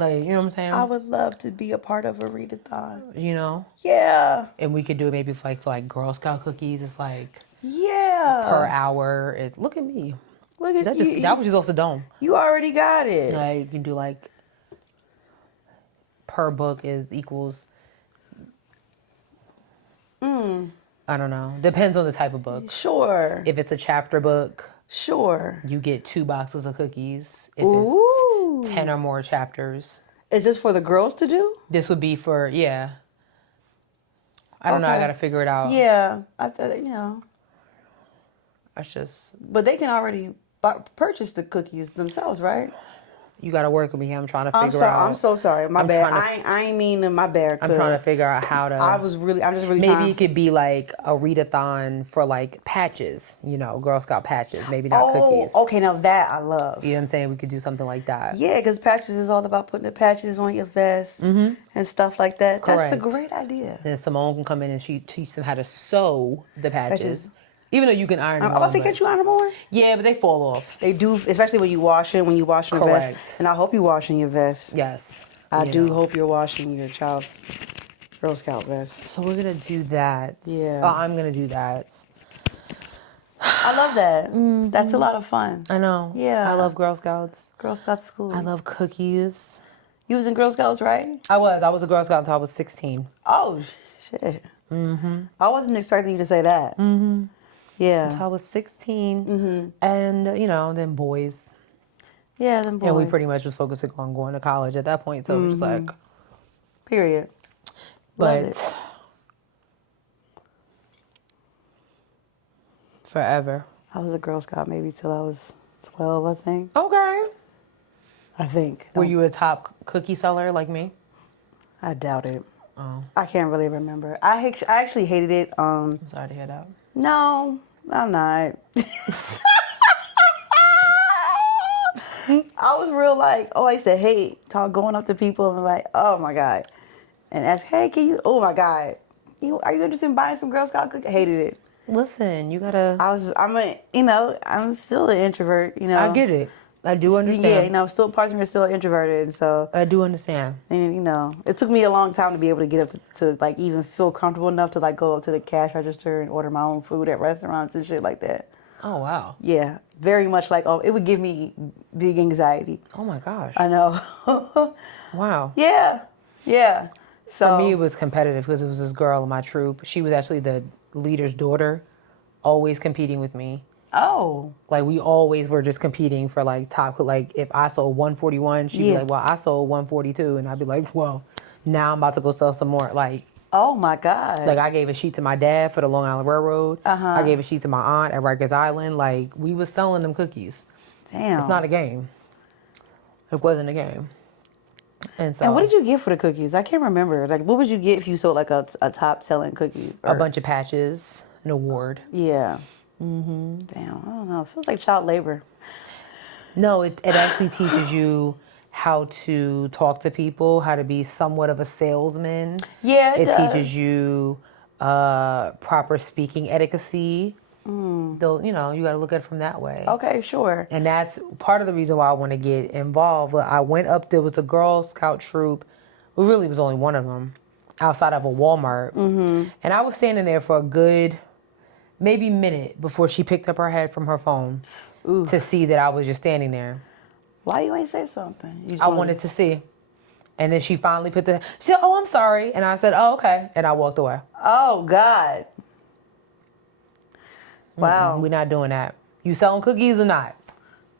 Like, you know what I'm saying? I would love to be a part of a readathon. You know? Yeah. And we could do it maybe for like Girl Scout cookies. It's like per hour. Look at me. Look at That you. That was just off the dome. You already got it. Like, you can do like per book equals. I don't know. Depends on the type of book. Sure. If it's a chapter book, sure, you get 2 boxes of cookies. If it's 10 or more chapters. Is this for the girls to do? This would be for, yeah. I don't know. I got to figure it out. Yeah. I thought, you know. That's just. But they can already purchase the cookies themselves, right? You got to work with me. I'm trying to figure out. I'm so sorry. My bad. I ain't mean to, my bad. I'm trying to figure out how to. I'm just really maybe trying. It could be like a readathon for like patches, you know, Girl Scout patches. Maybe not cookies. Okay, now that I love. You know what I'm saying? We could do something like that. Yeah, because patches is all about putting the patches on your vest and stuff like that. Correct. That's a great idea. Then Simone can come in and she teach them how to sew the patches. Even though you can iron them on. I was about to say, can't you iron them on? Yeah, but they fall off. They do, especially when you wash it, your vest. And I hope you're washing your vest. Yes. I do hope you're washing your child's Girl Scout vest. So we're going to do that. Yeah. I'm going to do that. I love that. Mm-hmm. That's a lot of fun. I know. Yeah. I love Girl Scouts. Girl Scout school. I love cookies. You was in Girl Scouts, right? I was a Girl Scout until I was 16. Oh, shit. Mm-hmm. I wasn't expecting you to say that. Mm-hmm. Yeah. Until I was 16. And, you know, then boys. Yeah, then boys. And we pretty much was focusing on going to college at that point. So it was just like. Period. But. Love it. Forever. I was a Girl Scout maybe till I was 12, I think. Okay. I think. Were you a top cookie seller like me? I doubt it. Oh. I can't really remember. I actually hated it. I'm sorry to hear that. No, I'm not. I was real like, I used to hate going up to people and like, oh my God. And ask, hey, can you, oh my God. Are you interested in buying some Girl Scout cookies? I hated it. Listen, you gotta. I'm still an introvert, you know. I get it. I do understand. Yeah, you know, still parts of me are still introverted, and so. I do understand. And you know, it took me a long time to be able to get up to like even feel comfortable enough to like go up to the cash register and order my own food at restaurants and shit like that. Oh wow. Yeah, very much like it would give me big anxiety. Oh my gosh. I know. Wow. Yeah, yeah. So for me, it was competitive because it was this girl in my troop. She was actually the leader's daughter, always competing with me. Oh. Like, we always were just competing for, like, top. Like, if I sold 141, she'd be like, well, I sold 142. And I'd be like, well, now I'm about to go sell some more. Like, oh, my God. Like, I gave a sheet to my dad for the Long Island Railroad. I gave a sheet to my aunt at Rikers Island. Like, we was selling them cookies. Damn. It's not a game. It wasn't a game. And so. And what did you get for the cookies? I can't remember. Like, what would you get if you sold, like, a top selling cookie? A bunch of patches, an award. Yeah. Damn, I don't know. It feels like child labor. No, it actually teaches you how to talk to people, how to be somewhat of a salesman. Yeah, it does. Teaches you proper speaking etiquette. Though, you know, you got to look at it from that way. Okay, sure. And that's part of the reason why I want to get involved. I went up, there was a Girl Scout troop. It really was only one of them outside of a Walmart. And I was standing there for a good maybe minute before she picked up her head from her phone to see that I was just standing there. Why you ain't say something? I wanted to see. And then she finally she said, oh, I'm sorry. And I said, oh, okay. And I walked away. Oh, God. Wow. We're not doing that. You selling cookies or not?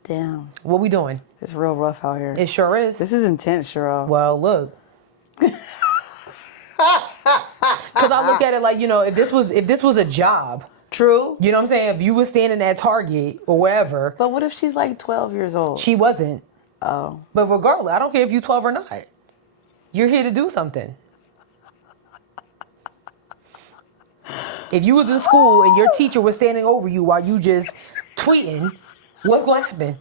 Damn. What we doing? It's real rough out here. It sure is. This is intense, Cheryl. Well, look. Because I look at it like, you know, if this was a job. True. You know what I'm saying? If you were standing at Target or wherever. But what if she's like 12 years old? She wasn't. Oh. But regardless, I don't care if you're 12 or not. You're here to do something. If you was in school and your teacher was standing over you while you just tweeting, what's going to happen?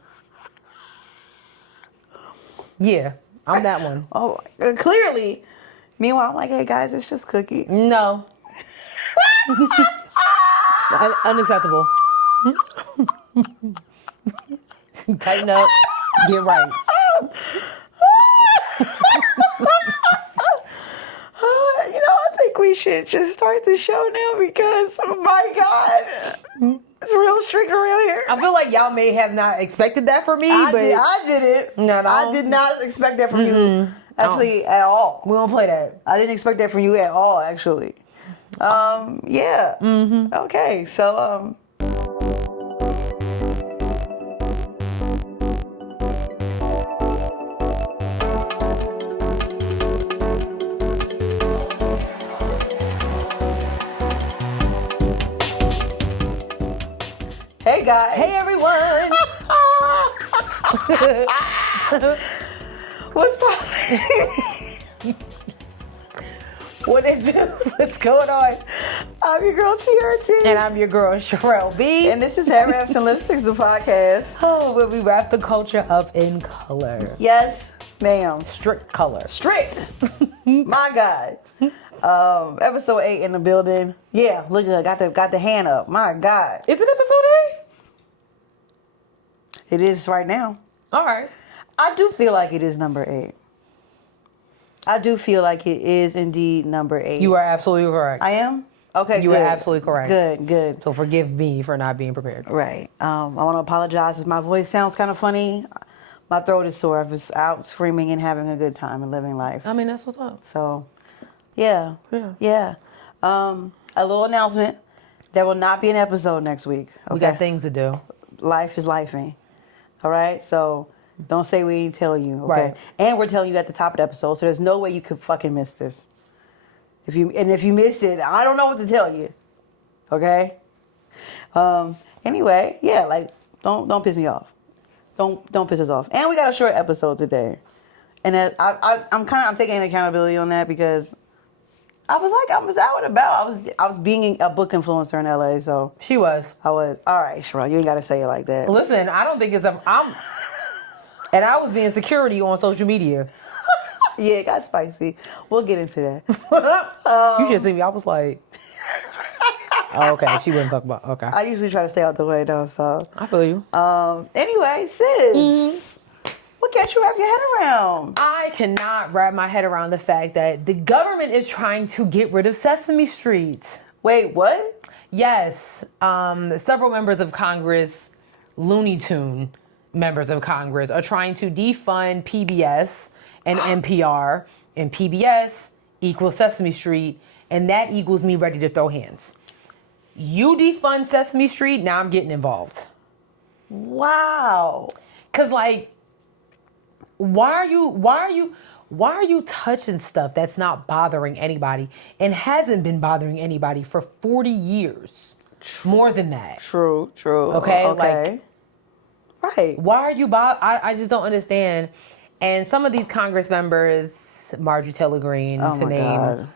Yeah, I'm that one. Oh, clearly. Meanwhile, I'm like, hey, guys, it's just cookies. No. Unacceptable. Tighten up. Get right. should just start the show now because, oh my God, it's real strict around here. I feel like y'all may have not expected that from me, but I didn't. No. I did not expect that from you, actually, at all. We won't play that. I didn't expect that from you at all, actually. Yeah. Okay, so, hey guys. Hey everyone. What's poppin'? What it do? What's going on? I'm your girl TRT. And I'm your girl Sherelle B. And this is Headwraps and Lipsticks, the podcast. Oh, where we wrap the culture up in color. Yes, ma'am. Strict color. Strict. My God. Episode 8 in the building. Yeah, look good. Got the hand up. My God. Is it episode 8? It is right now. All right. I do feel like it is number 8. I do feel like it is indeed number 8. You are absolutely correct. I am? Okay, You good. are absolutely correct. Good. So forgive me for not being prepared. Right. I want to apologize if my voice sounds kind of funny. My throat is sore. I was out screaming and having a good time and living life. I mean, that's what's up. So, yeah. Yeah. A little announcement. There will not be an episode next week. Okay? We got things to do. Life is lifing. All right? So, don't say we didn't tell you. Okay? Right. And we're telling you at the top of the episode, so there's no way you could fucking miss this. If you miss it, I don't know what to tell you. Okay? Anyway, yeah, like don't piss me off. Don't piss us off. And we got a short episode today. And I'm taking accountability on that because I was out and about. I was being a book influencer in LA, so She was. I was. All right, Sherelle, you ain't got to say it like that. Listen, I don't think it's and I was being security on social media. Yeah, it got spicy. We'll get into that. You should see me. I was like, oh, okay. She wouldn't talk about. Okay. I usually try to stay out the way though, so. I feel you. Anyway, sis, what can't you wrap your head around? I cannot wrap my head around the fact that the government is trying to get rid of Sesame Street. Wait, what? Yes. Several members of Congress, Looney Tune members of Congress, are trying to defund PBS and NPR, and PBS equals Sesame Street, and that equals me ready to throw hands. You defund Sesame Street, now I'm getting involved. Wow. Cause like, why are you touching stuff that's not bothering anybody and hasn't been bothering anybody for 40 years? More than that. True. Okay, like, right. Why are you I just don't understand. And some of these Congress members, Marjorie Taylor Greene, to name God.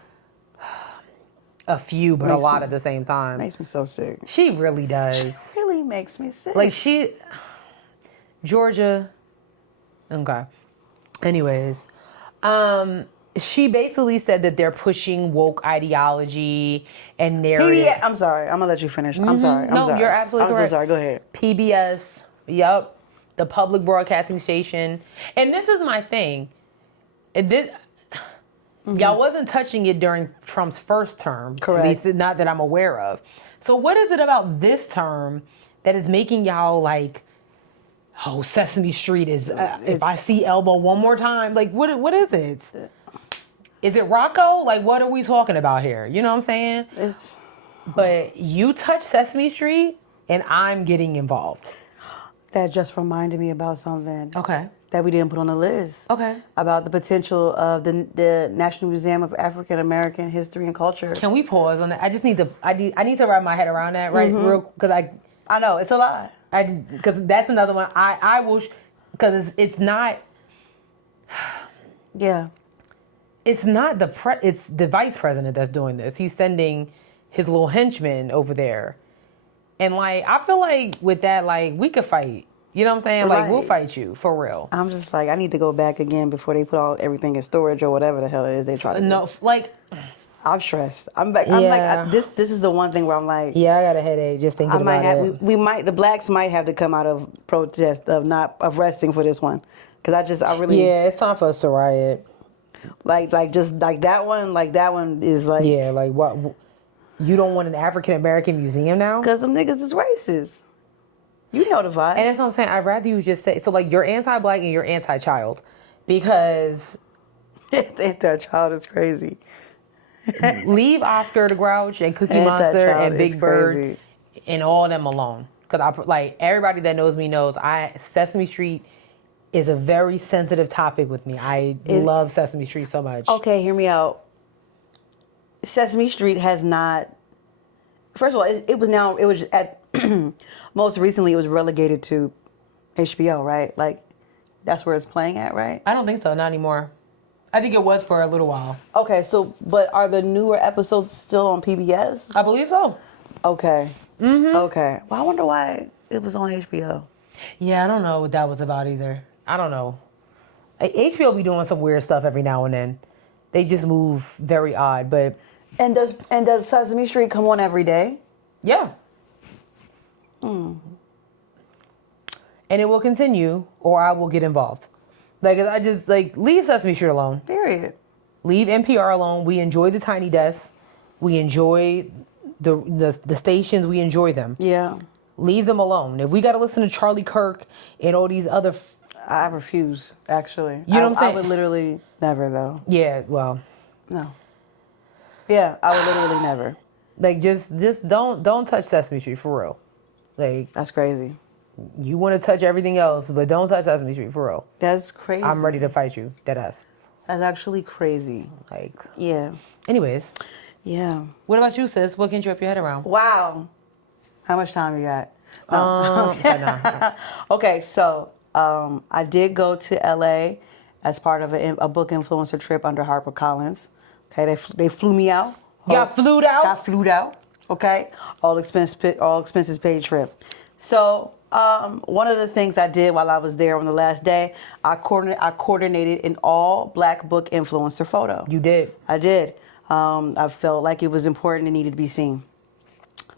a few, but a lot at the same time. Makes me so sick. She really does. She really makes me sick. Like Georgia. Okay. Anyways, she basically said that they're pushing woke ideology and narrative. I'm sorry. I'm gonna let you finish. I'm sorry. I'm sorry. You're absolutely correct. I'm so sorry. Go ahead. PBS. Yep. The public broadcasting station. And this is my thing. Y'all wasn't touching it during Trump's first term. Correct. At least not that I'm aware of. So what is it about this term that is making y'all like, oh, Sesame Street is, if I see Elbow one more time, like what is it? Is it Rocco? Like what are we talking about here? You know what I'm saying? But you touch Sesame Street and I'm getting involved. That just reminded me about something. Okay. That we didn't put on the list. Okay. About the potential of the National Museum of African American History and Culture. Can we pause on that? I just need to. I need to wrap my head around that, right? Real, because I know it's a lot. Because that's another one. I will, because it's not. Yeah. It's not it's the vice president that's doing this. He's sending his little henchmen over there, and like I feel like with that, like we could fight. You know what I'm saying? Like, we'll fight you, for real. I'm just like, I need to go back again before they put everything in storage or whatever the hell it is they try to do. No, like... I'm stressed. I'm back. I'm like, this is the one thing where I'm like... Yeah, I got a headache just thinking about it. The blacks might have to come out of protest of resting for this one. Because I really... Yeah, it's time for us to riot. just like that one is like, Yeah, like what? You don't want an African American museum now? because them niggas is racist. You know the vibe. And that's what I'm saying. I'd rather you just say, so like you're anti-black and you're anti-child. Because Anti-child is crazy. leave Oscar the Grouch and Cookie Monster and Big Bird and all them alone. Because like everybody that knows me knows Sesame Street is a very sensitive topic with me. I love Sesame Street so much. Okay, hear me out. Sesame Street has not. First of all, it was at most recently it was relegated to HBO, right? Like that's where it's playing at, right? I don't think so, not anymore. I think it was for a little while. Okay, so but are the newer episodes still on PBS? I believe so. Okay. Mm-hmm. Okay. Well, I wonder why it was on HBO. Yeah, I don't know what that was about either. I don't know. HBO be doing some weird stuff every now and then. They just move very odd, but And does Sesame Street come on every day? yeah. And it will continue, or I will get involved. Like I just leave Sesame Street alone. Period. Leave NPR alone. We enjoy the tiny desks. We enjoy the stations. We enjoy them. Yeah. Leave them alone. If we got to listen to Charlie Kirk and all these other, I refuse. Actually, you know what I'm saying? I would literally never though. Yeah, well, no. Yeah, I would literally never. Like just don't touch Sesame Street for real. Like that's crazy. You want to touch everything else, but don't touch Sesame Street for real. That's crazy. I'm ready to fight you. Deadass. That's actually crazy. Like yeah. Anyways. Yeah. What about you, sis? What can you wrap your head around? Wow. How much time you got? No. Okay, so I did go to LA as part of a book influencer trip under HarperCollins. Okay, they flew me out. Got flued out? Got flued out. Okay, all expenses paid trip. So one of the things I did while I was there on the last day, I coordinated an all-black book influencer photo. You did? I did. I felt like it was important and needed to be seen.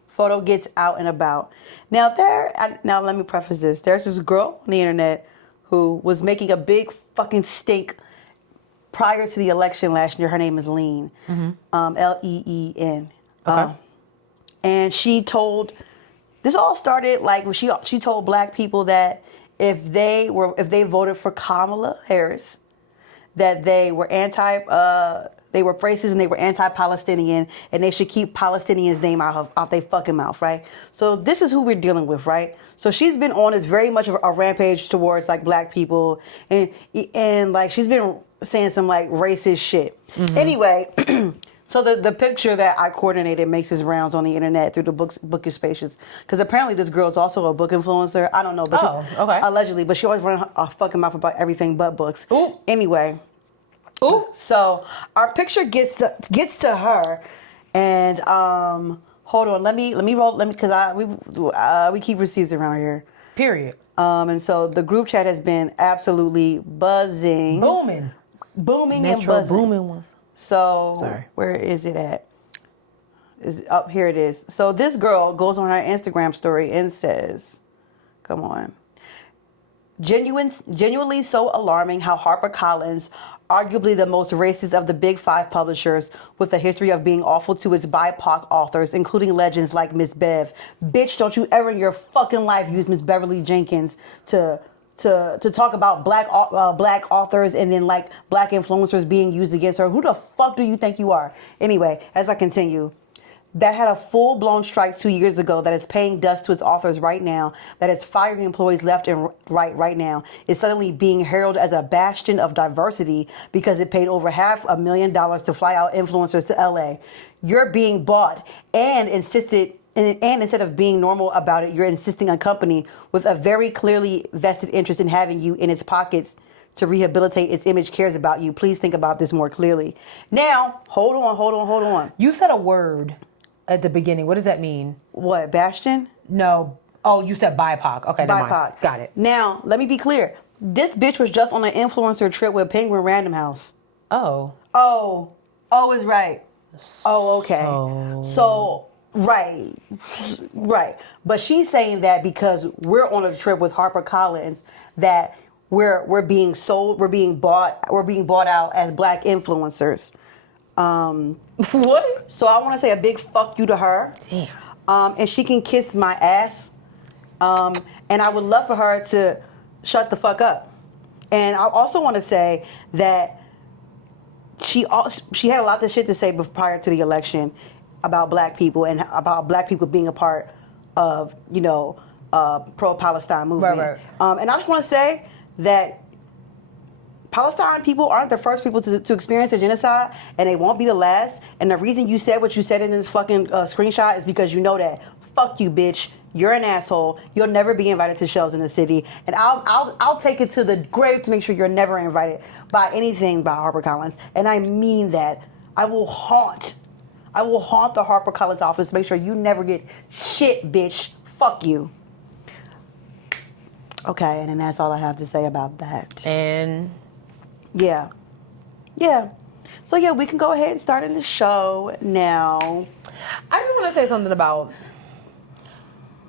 Photo gets out and about. Now let me preface this. There's this girl on the internet who was making a big fucking stink prior to the election last year. Her name is Leen, Leen. Okay. And she told, this all started like when she told black people that if they voted for Kamala Harris, that they were they were racist and they were anti-Palestinian and they should keep Palestinians' name out their fucking mouth, right? So this is who we're dealing with, right? So she's been on this very much of a rampage towards like black people and like she's been saying some like racist shit. Mm-hmm. Anyway, so the picture that I coordinated makes its rounds on the internet through the bookish spaces because apparently this girl is also a book influencer. I don't know, but okay. Allegedly, but she always runs her fucking mouth about everything but books. Ooh. Anyway. Ooh. So our picture gets to her, and hold on, let me roll, because we keep receipts around here. Period. And so the group chat has been absolutely buzzing, booming and buzzing. Booming ones. So sorry, where is it at? Is up here? It is. So this girl goes on her Instagram story and says, "Come on." Genuinely so alarming how HarperCollins, arguably the most racist of the big five publishers with a history of being awful to its BIPOC authors, including legends like Miss Bev. Bitch, don't you ever in your fucking life use Miss Beverly Jenkins to talk about black authors and then like black influencers being used against her. Who the fuck do you think you are? Anyway, as I continue. That had a full-blown strike 2 years ago that is paying dust to its authors right now, that is firing employees left and right now, is suddenly being heralded as a bastion of diversity because it paid over $500,000 to fly out influencers to LA. You're being bought and instead of being normal about it, you're insisting a company with a very clearly vested interest in having you in its pockets to rehabilitate its image cares about you. Please think about this more clearly. Now, hold on. You said a word at the beginning. What does that mean? What, bastion? No. Oh, you said BIPOC. Okay, never mind. BIPOC. Got it. Now, let me be clear. This bitch was just on an influencer trip with Penguin Random House. Oh. Oh, is right. Oh, okay. So, right. But she's saying that because we're on a trip with HarperCollins that we're being sold, we're being bought out as black influencers. What? So I want to say a big fuck you to her. Damn. And she can kiss my ass. And I would love for her to shut the fuck up. And I also want to say that she had a lot of shit to say prior to the election about black people and about black people being a part of, pro-Palestine movement. Right. And I just want to say that Palestine people aren't the first people to experience a genocide, and they won't be the last. And the reason you said what you said in this fucking screenshot is because you know that. Fuck you, bitch. You're an asshole. You'll never be invited to shells in the city, and I'll take it to the grave to make sure you're never invited by anything by HarperCollins. And I mean that. I will haunt the HarperCollins office to make sure you never get shit, bitch. Fuck you. Okay, and then that's all I have to say about that. And yeah. So yeah, we can go ahead and start in the show now. I just want to say something about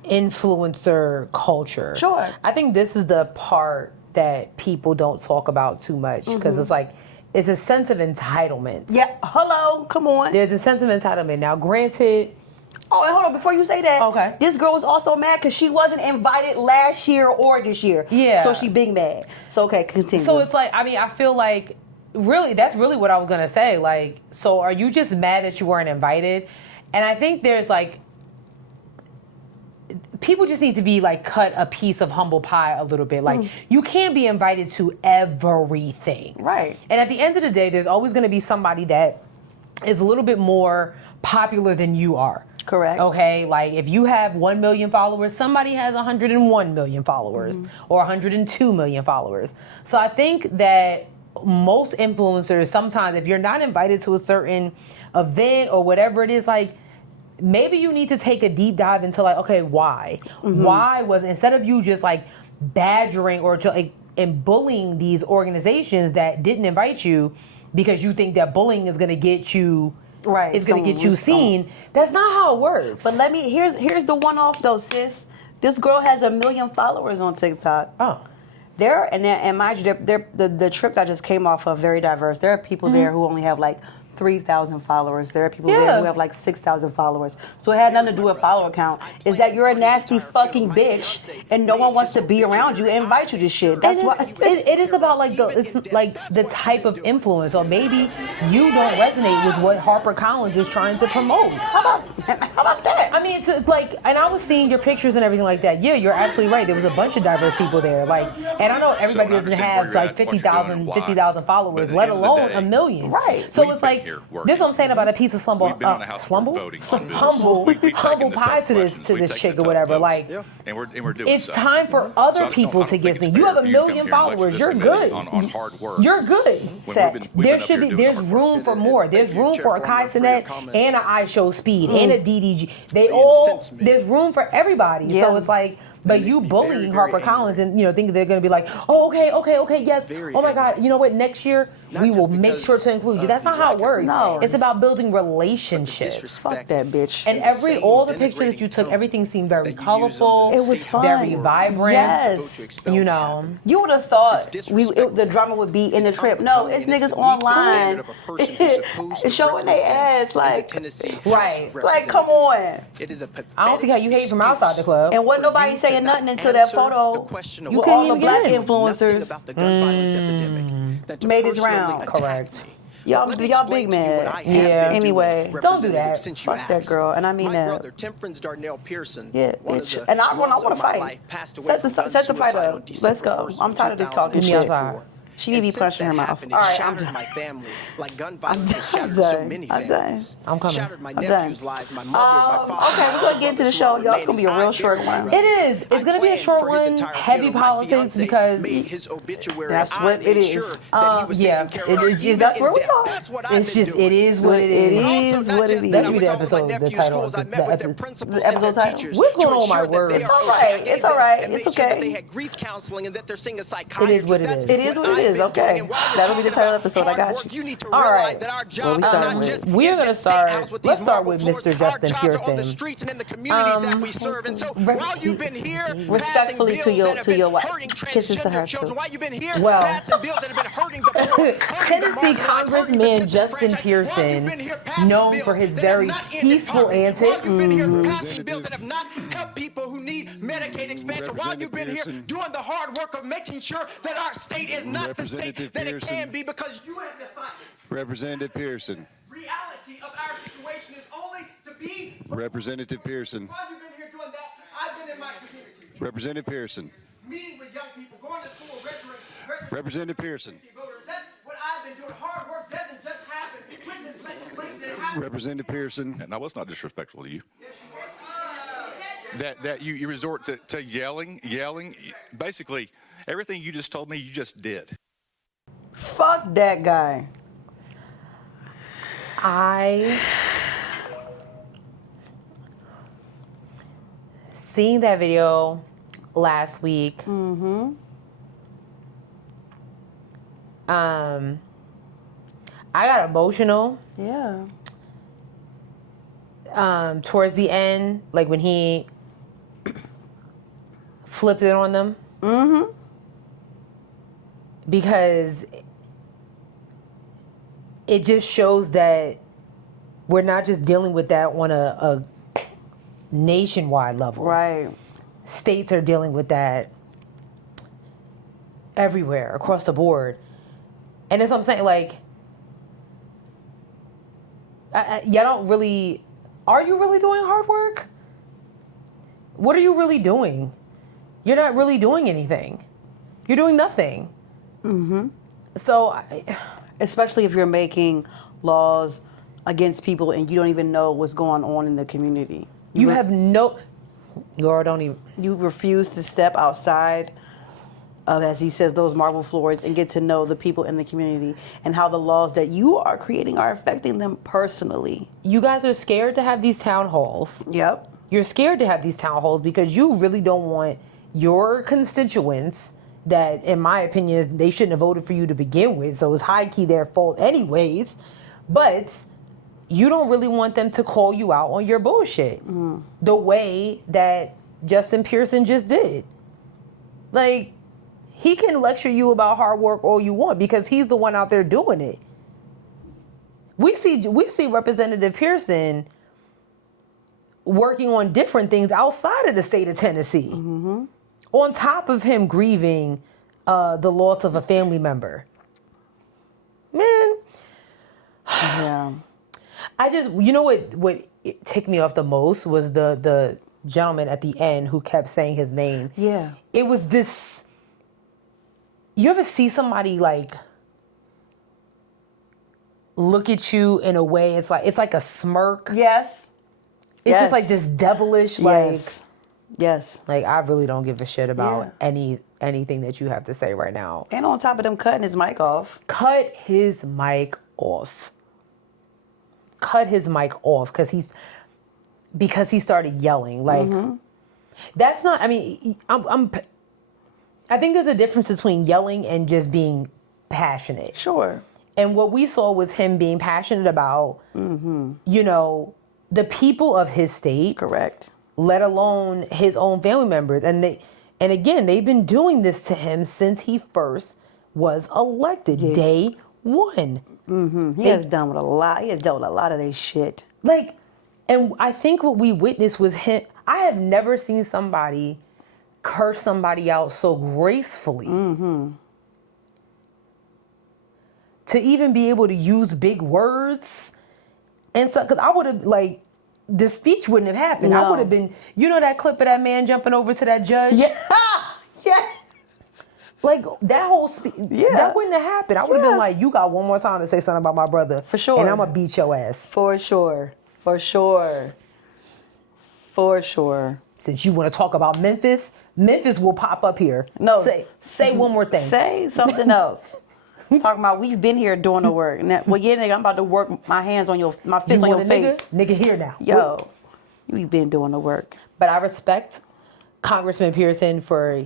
influencer culture. Sure. I think this is the part that people don't talk about too much because it's like, it's a sense of entitlement. Yeah, hello, come on. There's a sense of entitlement. Now, granted... Oh, and hold on, before you say that, okay. This girl was also mad because she wasn't invited last year or this year. Yeah. So she big mad. So, okay, continue. So it's like, I feel like, really, that's really what I was going to say. Like, so are you just mad that you weren't invited? And I think there's like, people just need to be like cut a piece of humble pie a little bit. Like, you can't be invited to everything. Right. And at the end of the day, there's always going to be somebody that is a little bit more popular than you are. Correct. Okay, like if you have 1 million followers, somebody has 101 million followers or 102 million followers. So I think that most influencers, sometimes if you're not invited to a certain event or whatever it is, like maybe you need to take a deep dive into like, okay, why? Why was, instead of you just like badgering or and bullying these organizations that didn't invite you because you think that bullying is going to get you... Right. It's going to get you seen. That's not how it works. But here's the one off though, sis. This girl has 1 million followers on TikTok. Oh. And mind you, the trip that just came off of very diverse. There are people there who only have like 3,000 followers. There are people there who have like 6,000 followers. So it had nothing to do with follower count. Is that you're a nasty fucking bitch and no one wants to be around you and invite you to shit. That's why it is about like the type of influence, or maybe you don't resonate with what HarperCollins is trying to promote. How about that? I mean, it's like, and I was seeing your pictures and everything like that. Yeah, you're absolutely right. There was a bunch of diverse people there. Like, and I know everybody doesn't have like 50,000 followers, let alone 1 million. Right. So it's like, this is what I'm saying about a piece of humble pie to this chick or whatever. Like, it's time for other people to get seen. You have 1 million followers. You're good. You're good. Set. There's room for more. There's room for a Kai Cenat and an iShow Speed and a DDG. There's room for everybody. Yeah. So it's like, but you bullying HarperCollins and think they're going to be like, oh, okay, yes. Oh my God, you know what? Next year we will make sure to include you. That's not how it works. No. It's about building relationships. Fuck that bitch. And all the pictures that you took, everything seemed very colorful. It was fun. Very vibrant. Yes. You would have thought the drama would be in the trip. No, it's niggas online showing their ass like, right. Like, come on. I don't see how you hate from outside the club. And wasn't nobody saying nothing until that photo with all the black influencers made his round. Correct. Y'all big mad. Yeah. Anyway, don't do that. Fuck that girl, and I mean that. Pearson, yeah, bitch. And I want to fight. Set the fight up. Let's go. I'm tired of this talking shit. She need to be punched in her mouth. All right, I'm done. My family, like gun I'm violence has shattered so done. many I'm done. families. I'm coming. Shattered my I'm nephew's done. life, my mother, my father. Okay, we're gonna get into the show, y'all. It's gonna be a real short one. It is. It's gonna be a short one. Heavy politics because that's what it is. Yeah, it is. That's where we are. It's just it is what it is. It is what it is. That should be the episode. The title of the episode title. What's going on with my words? It's all right. It's all right. It's okay. They had grief counseling and that they're seeing a It is what it is. It is what it is. Okay. That'll be the title episode. I got you. You need to All realize right. that our What job we is starting not with? just We're in gonna this state start- house with let's these start marble with floors. Mr. Our Justin jobs are on the Pearson. streets and in the communities that we serve. And so while you've been here Respectfully passing to your- bills that to have your been wife. hurting Kisses to transgender her, children, too. while you've been here Well, passing bills that have been hurting the poor, hurting the Tennessee marginalized, hurting the Congressman Justin disenfranchised, while Pearson, you've been here passing known bills for his that have very not ended peaceful poverty, antics. while you've been here passing bills that have not helped people who need Medicaid expansion, while you've been here doing the hard work of making sure that our state is not the state that it can be, because you have decided Representative Pearson. reality of our situation is only to be. Representative Pearson. While you've been here doing that, I've been in my community, Representative Pearson. meeting with young people, going to school, registering Representative Pearson. voters. That's what I've been doing. Hard work doesn't just happen with this legislation. It happens. Representative Pearson. Now, it's not disrespectful to you. That you resort to yelling. Basically, everything you just told me, you just did. Fuck that guy. I seen that video last week. I got emotional Yeah. towards the end, like when he flipped it on them. Because it just shows that we're not just dealing with that on a nationwide level. Right. States are dealing with that everywhere, across the board. And that's what I'm saying, like, y'all don't really, are you really doing hard work? What are you really doing? You're not really doing anything. You're doing nothing. So, Especially if you're making laws against people and you don't even know what's going on in the community. you have no, Laura, don't even. You refuse to step outside of, as he says, those marble floors and get to know the people in the community and how the laws that you are creating are affecting them personally. You guys are scared to have these town halls. Yep. You're scared to have these town halls because you really don't want your constituents that, in my opinion, they shouldn't have voted for you to begin with, so it's high-key their fault anyways, but you don't really want them to call you out on your bullshit the way that Justin Pearson just did. Like, he can lecture you about hard work all you want because he's the one out there doing it. We see Representative Pearson working on different things outside of the state of Tennessee. On top of him grieving the loss of a family member. Man, Yeah. I just, you know what ticked me off the most was the gentleman at the end who kept saying his name. Yeah. It was this, you ever see somebody like look at you in a way, it's like a smirk. Yes. It's just like this devilish, like, Yes. Yes. like I really don't give a shit about anything that you have to say right now. And on top of them cutting his mic off. Cut his mic off. Cut his mic off because he started yelling. Like, that's not, I mean, I think there's a difference between yelling and just being passionate. Sure. And what we saw was him being passionate about, you know, the people of his state. Correct. Let alone his own family members. And again, they've been doing this to him since he first was elected, day one. He has done with a lot. He has dealt with a lot of this shit. Like, and I think what we witnessed was him. I have never seen somebody curse somebody out so gracefully. To even be able to use big words. And so, because I would have, like, the speech wouldn't have happened. I No. would have been, you know that clip of that man jumping over to that judge? Yeah. Yes. Like, that whole speech, Yeah. that wouldn't have happened. I would have Yeah. been like, you got one more time to say something about my brother. For sure. And I'm going to beat your ass. For sure. For sure. For sure. Since you want to talk about Memphis, Memphis will pop up here. No. Say one more thing. Say something else. Talking about we've been here doing the work. Now, well, yeah, nigga, I'm about to work my hands on my fist on your want a face. nigga? Nigga here now. Yo, we've been doing the work. But I respect Congressman Pearson for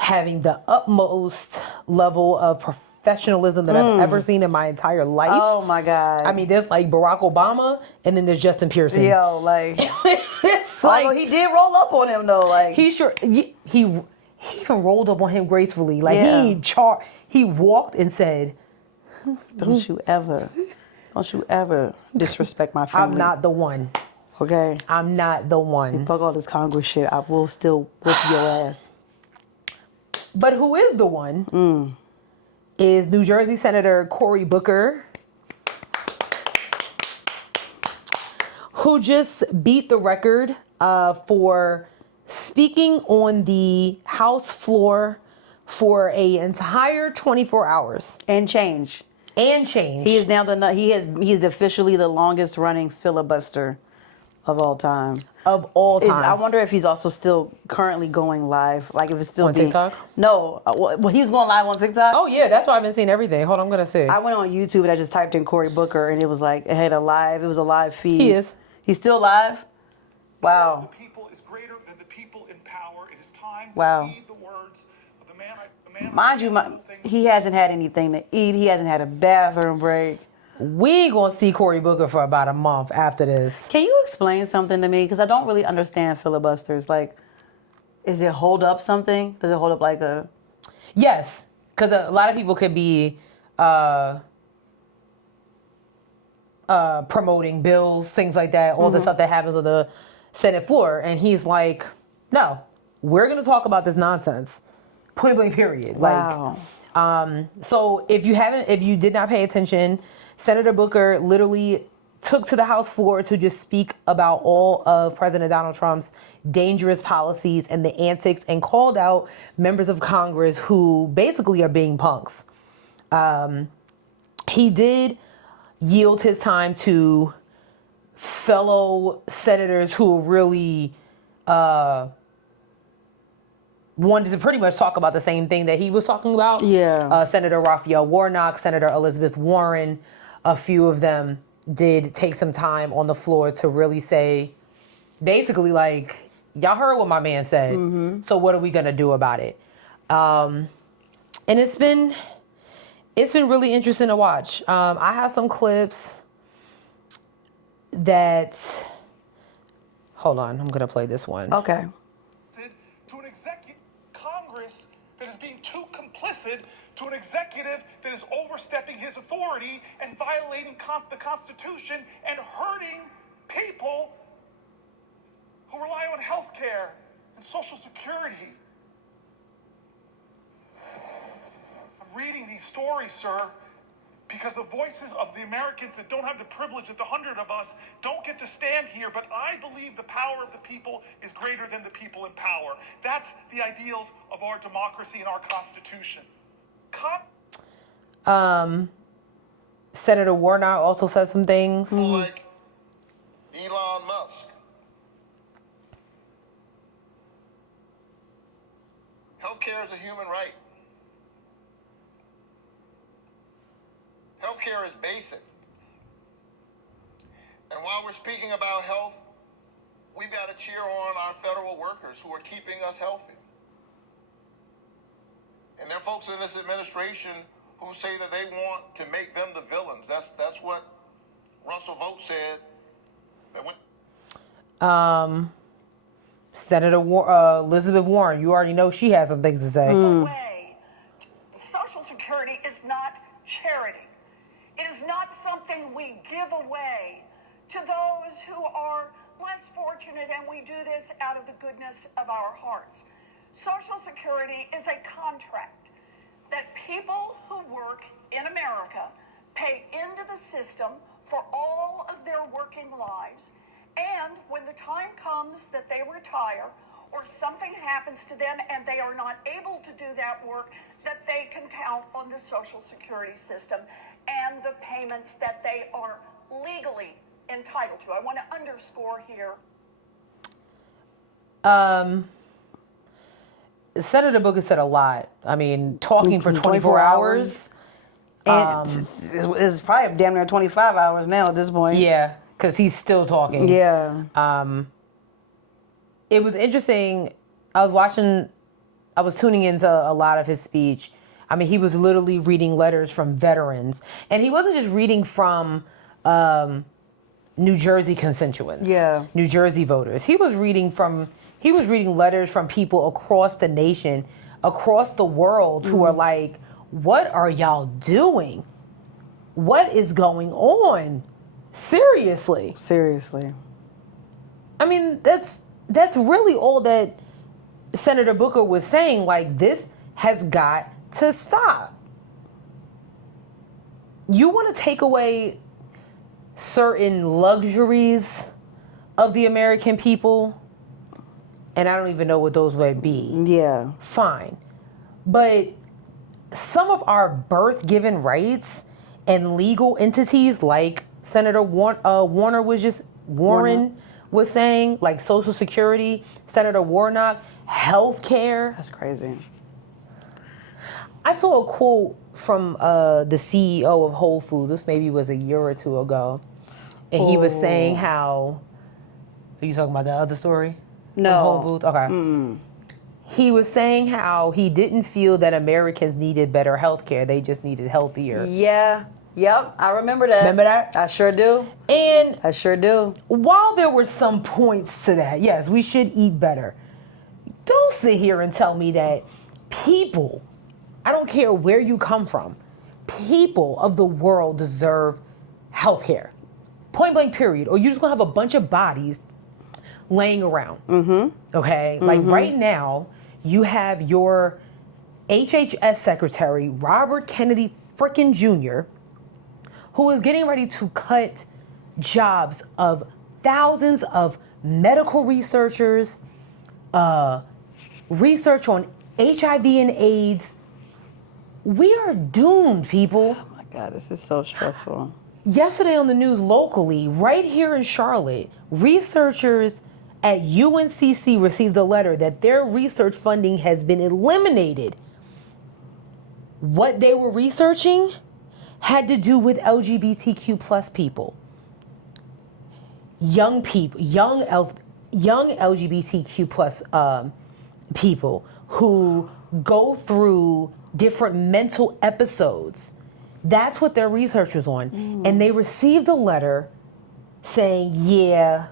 having the utmost level of professionalism that I've ever seen in my entire life. Oh my God. I mean, there's like Barack Obama, and then there's Justin Pearson. Yo, like, It's although he did roll up on him though, like he even rolled up on him gracefully. Like Yeah. he walked and said, don't you ever disrespect my family. I'm not the one. Okay. I'm not the one. Fuck all this Congress shit. I will still whip your ass. But who is the one is New Jersey Senator Cory Booker, who just beat the record for speaking on the House floor for an entire 24 hours. And change. And change. He is now he is officially the longest running filibuster of all time. Of all time. I wonder if he's also still currently going live. Like if it's still On TikTok? No. Well, he was going live on TikTok. Oh yeah, that's why I've been seeing everything. Hold on, I'm gonna see. I went on YouTube and I just typed in Cory Booker and it was like it was a live feed. He is. He's still live? Wow. The people is greater than the people in power. It is time Wow. to heed the words of the man. Mind you, he hasn't had anything to eat. He hasn't had a bathroom break. We ain't gonna see Cory Booker for about a month after this. Can you explain something to me? Because I don't really understand filibusters. Like, is it hold up something? Does it hold up like a... Yes, because a lot of people could be promoting bills, things like that, all the stuff that happens on the Senate floor, and he's like, no, we're gonna talk about this nonsense. Point blank period. Wow. So if you did not pay attention, Senator Booker literally took to the House floor to just speak about all of President Donald Trump's dangerous policies and the antics, and called out members of Congress who basically are being punks. He did yield his time to fellow senators who really wanted to pretty much talk about the same thing that he was talking about. Yeah. Senator Raphael Warnock, Senator Elizabeth Warren, a few of them did take some time on the floor to really say, basically like, y'all heard what my man said, so what are we gonna do about it? And it's been really interesting to watch. I have some clips that, hold on, I'm gonna play this one. Okay. To an executive Congress that is being too complicit to an executive that is overstepping his authority and violating the Constitution and hurting people who rely on health care and Social Security. I'm reading these stories, sir, because the voices of the Americans that don't have the privilege that the 100 of us don't get to stand here, but I believe the power of the people is greater than the people in power. That's the ideals of our democracy and our Constitution. Senator Warnock also said some things. Like Elon Musk. Healthcare is a human right. Healthcare is basic. And while we're speaking about health, we've got to cheer on our federal workers who are keeping us healthy. And there are folks in this administration who say that they want to make them the villains. That's what Russell Vogt said. That when Senator Elizabeth Warren, you already know she has some things to say. Way. Social Security is not charity. It is not something we give away to those who are less fortunate, and we do this out of the goodness of our hearts. Social Security is a contract that people who work in America pay into the system for all of their working lives. And when the time comes that they retire or something happens to them and they are not able to do that work, that they can count on the Social Security system and the payments that they are legally entitled to. I want to underscore here. Senator Booker said a lot. I mean, talking for 24 hours. And it's probably damn near 25 hours now at this point. Yeah, because he's still talking. Yeah. It was interesting. I was watching I was tuning into a lot of his speech. I mean, he was literally reading letters from veterans, and he wasn't just reading from New Jersey constituents, New Jersey voters. He was reading letters from people across the nation, across the world, who are like, "What are y'all doing? What is going on? Seriously." I mean, that's really all that Senator Booker was saying. Like, this has got to stop. You want to take away certain luxuries of the American people, and I don't even know what those would be. Yeah. Fine. But some of our birth-given rights and legal entities, like Senator Warren was saying, like Social Security, Senator Warnock, health care. That's crazy. I saw a quote from the CEO of Whole Foods. This maybe was a year or two ago. And he was saying how... Are you talking about the other story? No. From Whole Foods? Okay. He was saying how he didn't feel that Americans needed better health care. They just needed healthier. Yeah. Yep. I remember that. Remember that? I sure do. And I sure do. While there were some points to that, yes, we should eat better. Don't sit here and tell me that people, I don't care where you come from, people of the world deserve health care. Point blank, period. Or you're just going to have a bunch of bodies laying around. Okay? Like right now, you have your HHS Secretary, Robert Kennedy frickin' Jr., who is getting ready to cut jobs of thousands of medical researchers, research on HIV and AIDS. We are doomed, people. Oh my God, this is so stressful. Yesterday on the news locally, right here in Charlotte, researchers at UNCC received a letter that their research funding has been eliminated. What they were researching had to do with LGBTQ plus people. Young people, young LGBTQ plus people who go through different mental episodes. That's what their research was on. And they received a letter saying, yeah,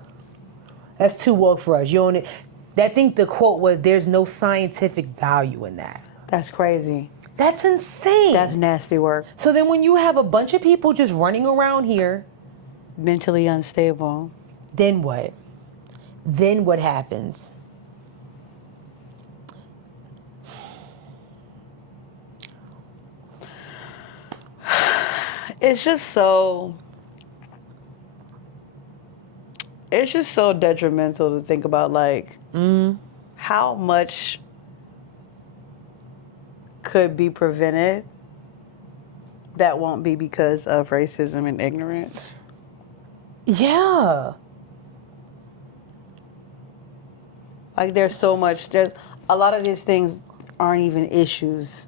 that's too woke for us. I think the quote was, there's no scientific value in that. That's crazy. That's insane. That's nasty work. So then when you have a bunch of people just running around here, mentally unstable, then what? Then what happens? It's just so detrimental to think about, like, how much could be prevented that won't be because of racism and ignorance. Yeah. Like, there's a lot of these things aren't even issues.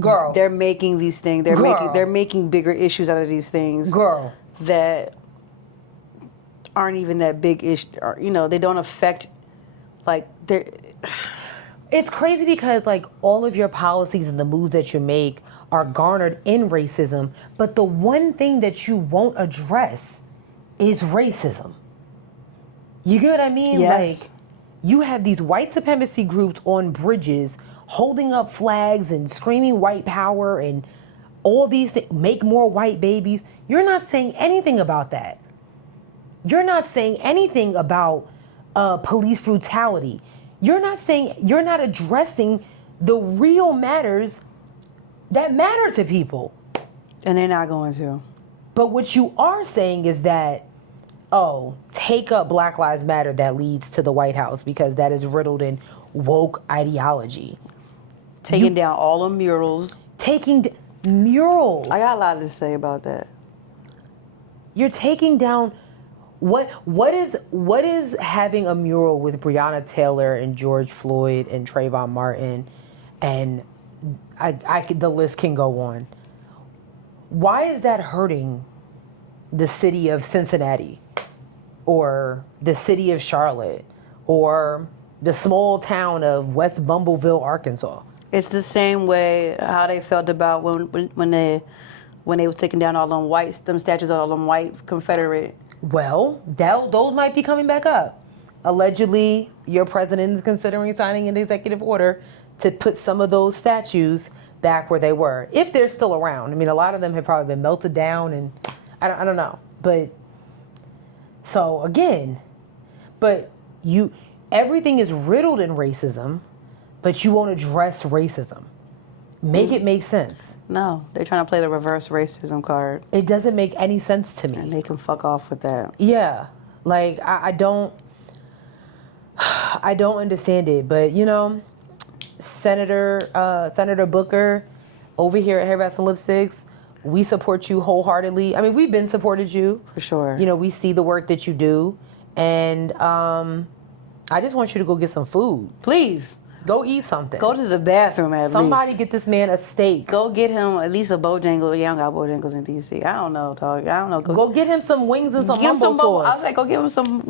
Girl. They're making these things. They're making bigger issues out of these things. Girl. That aren't even that big issue. They don't affect, like, they're... It's crazy because, like, all of your policies and the moves that you make are garnered in racism, but the one thing that you won't address is racism. You get what I mean? Yes. Like, you have these white supremacy groups on bridges holding up flags and screaming white power and all these things, make more white babies. You're not saying anything about that. You're not saying anything about police brutality. You're not addressing the real matters that matter to people. And they're not going to. But what you are saying is that, take up Black Lives Matter that leads to the White House because that is riddled in woke ideology. Taking down all the murals. Murals. I got a lot to say about that. You're taking down... What is having a mural with Breonna Taylor and George Floyd and Trayvon Martin, and the list can go on. Why is that hurting the city of Cincinnati, or the city of Charlotte, or the small town of West Bumbleville, Arkansas. It's the same way how they felt about when they was taking down all them statues of all them white Confederate. Well, those might be coming back up. Allegedly, your president is considering signing an executive order to put some of those statues back where they were, if they're still around. I mean, a lot of them have probably been melted down, and I don't know. But so again, everything is riddled in racism, but you won't address racism. Make it make sense. No, they're trying to play the reverse racism card. It doesn't make any sense to me. And they can fuck off with that. Yeah, like I don't understand it. But Senator Booker over here at Headwraps and Lipsticks, we support you wholeheartedly. I mean, we've been supported you for sure. We see the work that you do, and I just want you to go get some food, please. Go eat something. Go to the bathroom at Somebody least. get this man a steak. Go get him at least a Bojangles. Yeah, I don't got Bojangles in D.C. I don't know, dog. I don't know. Go get him some wings and some mumbo sauce. I was like, go give him some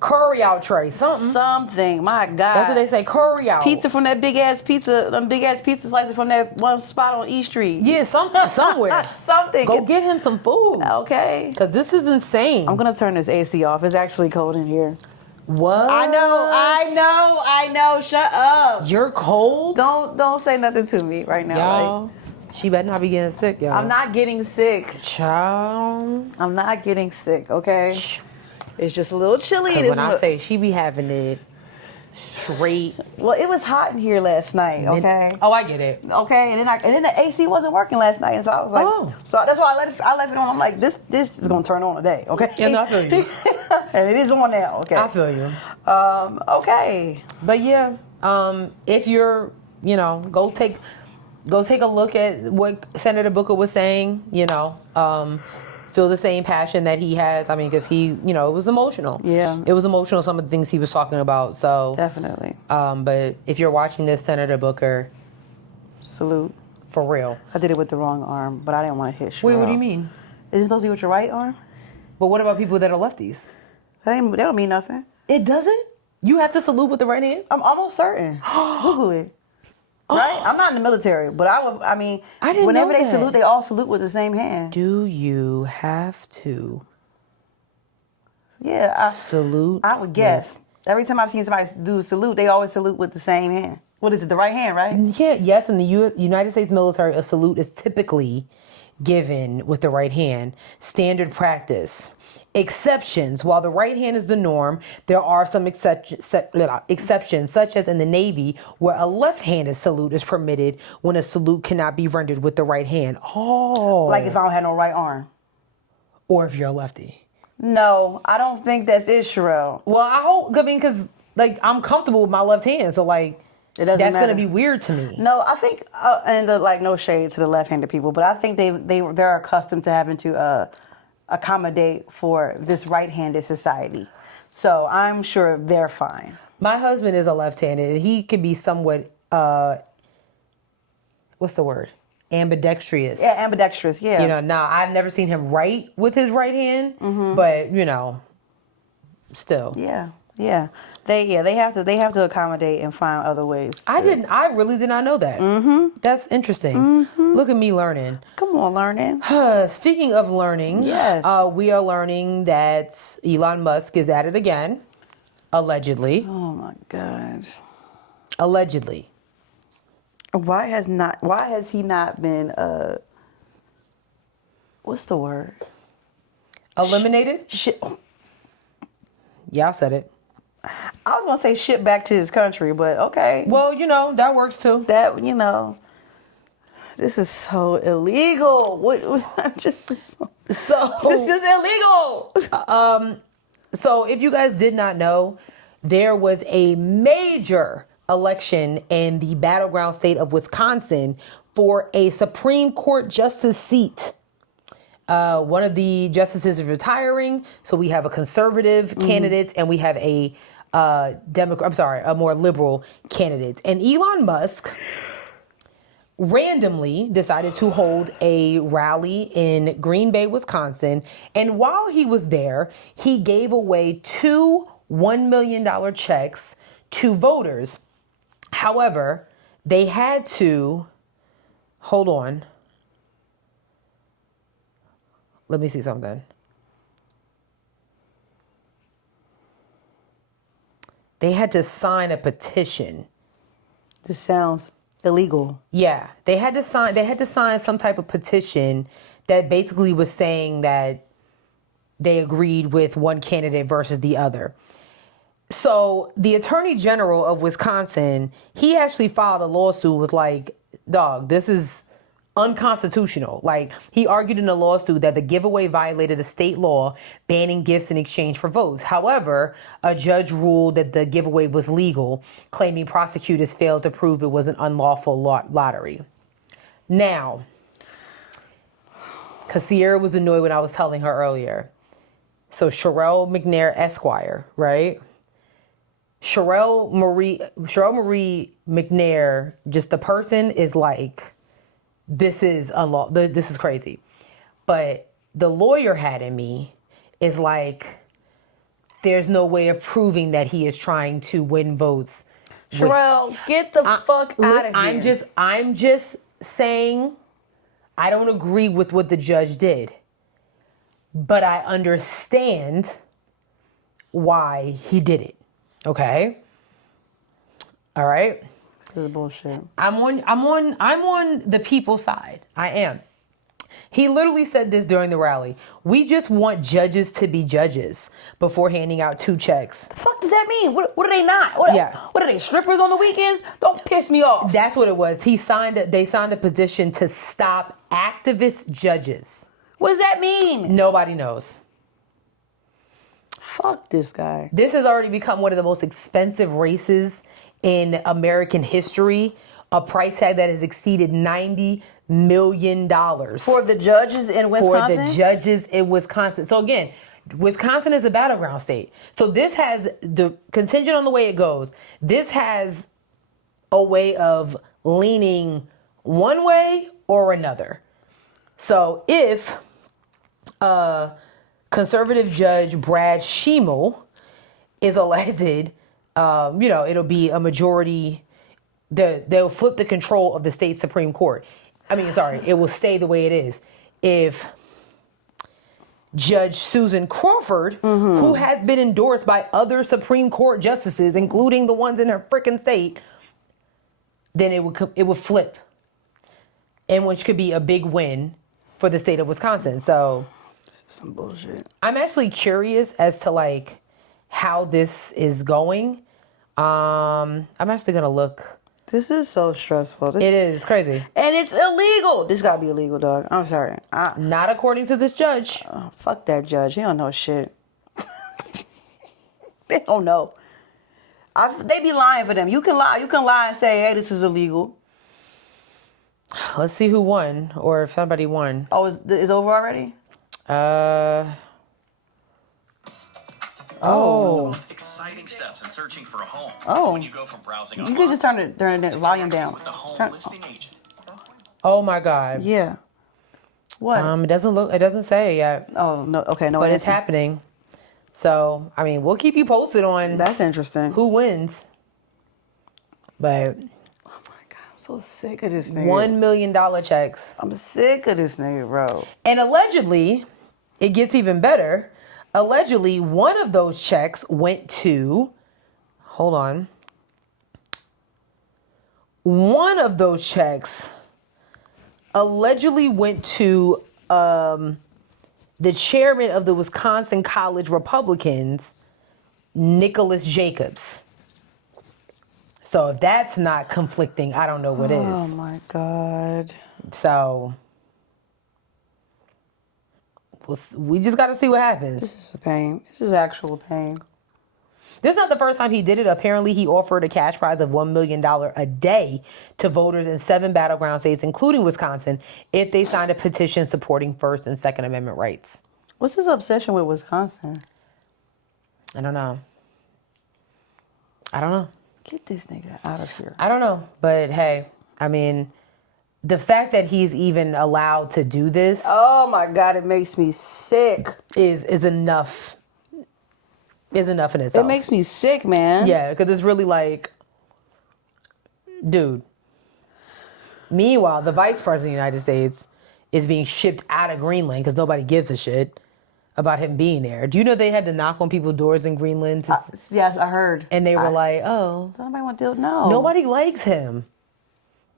curry out tray. Something. My God. That's what they say. Curry out. Pizza from that big ass pizza. Them big ass pizza slices from that one spot on E Street. Yeah, somewhere. Something. Go get him some food. Okay. Because this is insane. I'm gonna turn this AC off. It's actually cold in here. What? I know. Shut up. You're cold? Don't say nothing to me right now. Y'all, she better not be getting sick, y'all. I'm not getting sick. Child. I'm not getting sick, okay? It's just a little chilly. When I say she be having it straight. Well, it was hot in here last night, okay? Oh, I get it. Okay, and then the AC wasn't working last night, and so I was like, so that's why I left it on. I'm like, this is gonna turn on today, okay? Yeah, no, I feel you. And it is on now, okay? I feel you. Okay. But yeah, if you're, go take a look at what Senator Booker was saying, feel the same passion that he has. I mean, because he, it was emotional. Yeah. It was emotional, some of the things he was talking about. So definitely. But if you're watching this, Senator Booker, salute. For real. I did it with the wrong arm, but I didn't want to hit Sherelle. Wait, what do you mean? Is it supposed to be with your right arm? But what about people that are lefties? That don't mean nothing. It doesn't? You have to salute with the right hand? I'm almost certain. Google it. Right? I'm not in the military, but I mean, whenever they salute, they all salute with the same hand. Do you have to? Yeah. Salute? I would guess. Every time I've seen somebody do a salute, they always salute with the same hand. What is it, the right hand, right? Yeah, yes, in the United States military, a salute is typically given with the right hand. Standard practice. Exceptions. While the right hand is the norm, there are some exceptions, such as in the Navy, where a left-handed salute is permitted when a salute cannot be rendered with the right hand. Oh. Like if I don't have no right arm. Or if you're a lefty. No, I don't think that's it, Sherelle. Well, because I'm comfortable with my left hand, so it doesn't that's matter. gonna be weird to me. No, I think, no shade to the left-handed people, but I think they're accustomed to having to accommodate for this right-handed society. So I'm sure they're fine. My husband is a left-handed, and he could be somewhat, what's the word? Ambidextrous. Yeah, ambidextrous, yeah. Now I've never seen him write with his right hand, but, still. Yeah. They have to accommodate and find other ways. I really did not know that. Mm-hmm. That's interesting. Mm-hmm. Look at me learning. Come on, learning. Speaking of learning, yes. We are learning that Elon Musk is at it again, allegedly. Oh my gosh. Allegedly. Why has he not been what's the word? Eliminated? Yeah, I said it. I was gonna say ship back to his country, but okay. Well, that works too. This is so illegal. This is illegal. So if you guys did not know, there was a major election in the battleground state of Wisconsin for a Supreme Court justice seat. One of the justices is retiring, so we have a conservative candidate and we have a a more liberal candidate. And Elon Musk randomly decided to hold a rally in Green Bay, Wisconsin. And while he was there, he gave away two $1 million checks to voters. However, they had to, hold on. Let me see something. They had to sign a petition. This sounds illegal. Yeah, they had to sign some type of petition that basically was saying that they agreed with one candidate versus the other. So the Attorney General of Wisconsin, he actually filed a lawsuit, was like, dog, this is unconstitutional. Like, he argued in a lawsuit that the giveaway violated a state law banning gifts in exchange for votes. However, a judge ruled that the giveaway was legal, claiming prosecutors failed to prove it was an unlawful lottery. Now, because Sierra was annoyed when I was telling her earlier. So Sherelle McNair Esquire, right? Sherelle Marie McNair, just the person is like, this is this is crazy. But the lawyer had in me is like, there's no way of proving that he is trying to win votes. Sherelle, get the fuck out of here. I'm just saying, I don't agree with what the judge did, but I understand why he did it. Okay? All right? This is bullshit. I'm on the people's side. I am. He literally said this during the rally. We just want judges to be judges before handing out 2 checks. The fuck does that mean? What are they not? What are they, strippers on the weekends? Don't piss me off. That's what it was. They signed a petition to stop activist judges. What does that mean? Nobody knows. Fuck this guy. This has already become one of the most expensive races in American history. A price tag that has exceeded $90 million. For the judges in Wisconsin? For the judges in Wisconsin. So again, Wisconsin is a battleground state. So this has, the contingent on the way it goes, this has a way of leaning one way or another. So if conservative judge Brad Schemel is elected, it'll be a majority. They'll flip the control of the state Supreme Court. It will stay the way it is. If Judge Susan Crawford, who has been endorsed by other Supreme Court justices, including the ones in her frickin' state, then it would flip, and which could be a big win for the state of Wisconsin. So, this is some bullshit. I'm actually curious as to how this is going. I'm actually gonna look. This is so stressful. It is. It's crazy. And it's illegal. This gotta be illegal, dog. I'm sorry. Not according to this judge. Fuck that judge. He don't know shit. They don't know. They be lying for them. You can lie. You can lie and say, hey, this is illegal. Let's see who won, or if somebody won. Oh, it's over already? Oh. Most exciting steps in searching for a home. Oh. When you go from browsing You can just turn the volume down. Oh my God. Yeah. What? It doesn't say it yet. Oh no. Okay. No. But it's happening. So we'll keep you posted on. That's interesting. Who wins? But. Oh my God, I'm so sick of this nigga. $1 million checks. I'm sick of this nigga, bro. And allegedly, it gets even better. Allegedly, one of those checks went to. Hold on. One of those checks allegedly went to the chairman of the Wisconsin College Republicans, Nicholas Jacobs. So if that's not conflicting, I don't know what is. Oh my God. So we just got to see what happens. This is a pain. This is actual pain. This is not the first time he did it. Apparently, he offered a cash prize of $1 million a day to voters in 7 battleground states, including Wisconsin, if they signed a petition supporting First and Second Amendment rights. What's his obsession with Wisconsin? I don't know. Get this nigga out of here. I don't know. But hey, the fact that he's even allowed to do this. Oh my God, it makes me sick. Is enough. is enough in itself. It makes me sick, man. Yeah, because it's really like, dude. Meanwhile, the vice president of the United States is being shipped out of Greenland because nobody gives a shit about him being there. Do you know they had to knock on people's doors in Greenland? Yes, I heard. And they were like, oh. Nobody want to deal. No. Nobody likes him.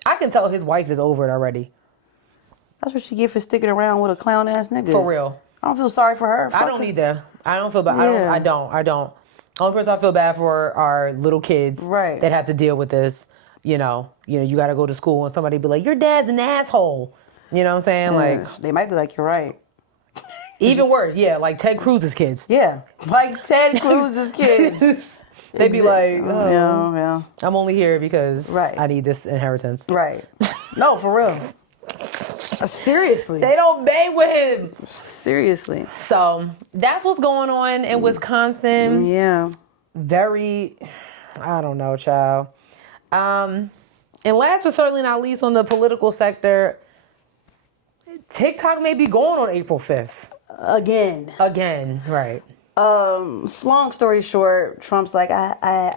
I can tell his wife is over it already. That's what she get for sticking around with a clown ass nigga. For real. I don't feel sorry for her. I don't either. I don't feel bad. Yeah. I don't. Only person I feel bad for are little kids Right. that have to deal with this. You got to go to school and somebody be like, your dad's an asshole. You know what I'm saying? Like, they might be like, you're right. even worse, yeah, like Ted Cruz's kids. Yeah, like Ted Cruz's kids. They'd be like, oh, yeah. I'm only here because I need this inheritance. Right. No, for real. Seriously. They don't bang with him. Seriously. So that's what's going on in Wisconsin. Yeah. Very, I don't know, child. And last but certainly not least on the political sector, TikTok may be going on April 5th. Again, right. Long story short, Trump's like,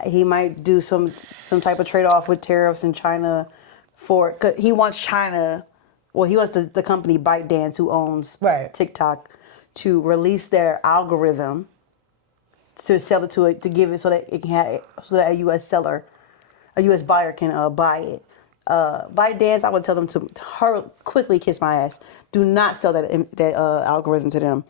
he might do some type of trade-off with tariffs in China cause he wants China, he wants the company ByteDance, who owns TikTok, to release their algorithm to sell it to give it so that it can have, so that a U.S. buyer can buy it. ByteDance, I would tell them to quickly kiss my ass. Do not sell that algorithm to them.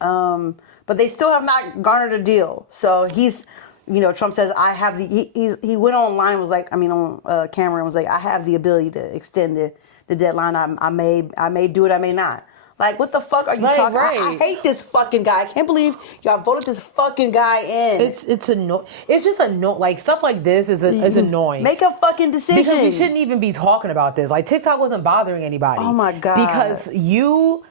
But they still have not garnered a deal. So Trump says, I have he went online and was like, on camera and was like, I have the ability to extend the deadline. I may do it, I may not. Like, what the fuck are you talking about? I hate this fucking guy. I can't believe y'all voted this fucking guy in. It's annoying. It's just annoying. Like, stuff like this is annoying. Make a fucking decision. Because we shouldn't even be talking about this. Like, TikTok wasn't bothering anybody. Oh my God. Because you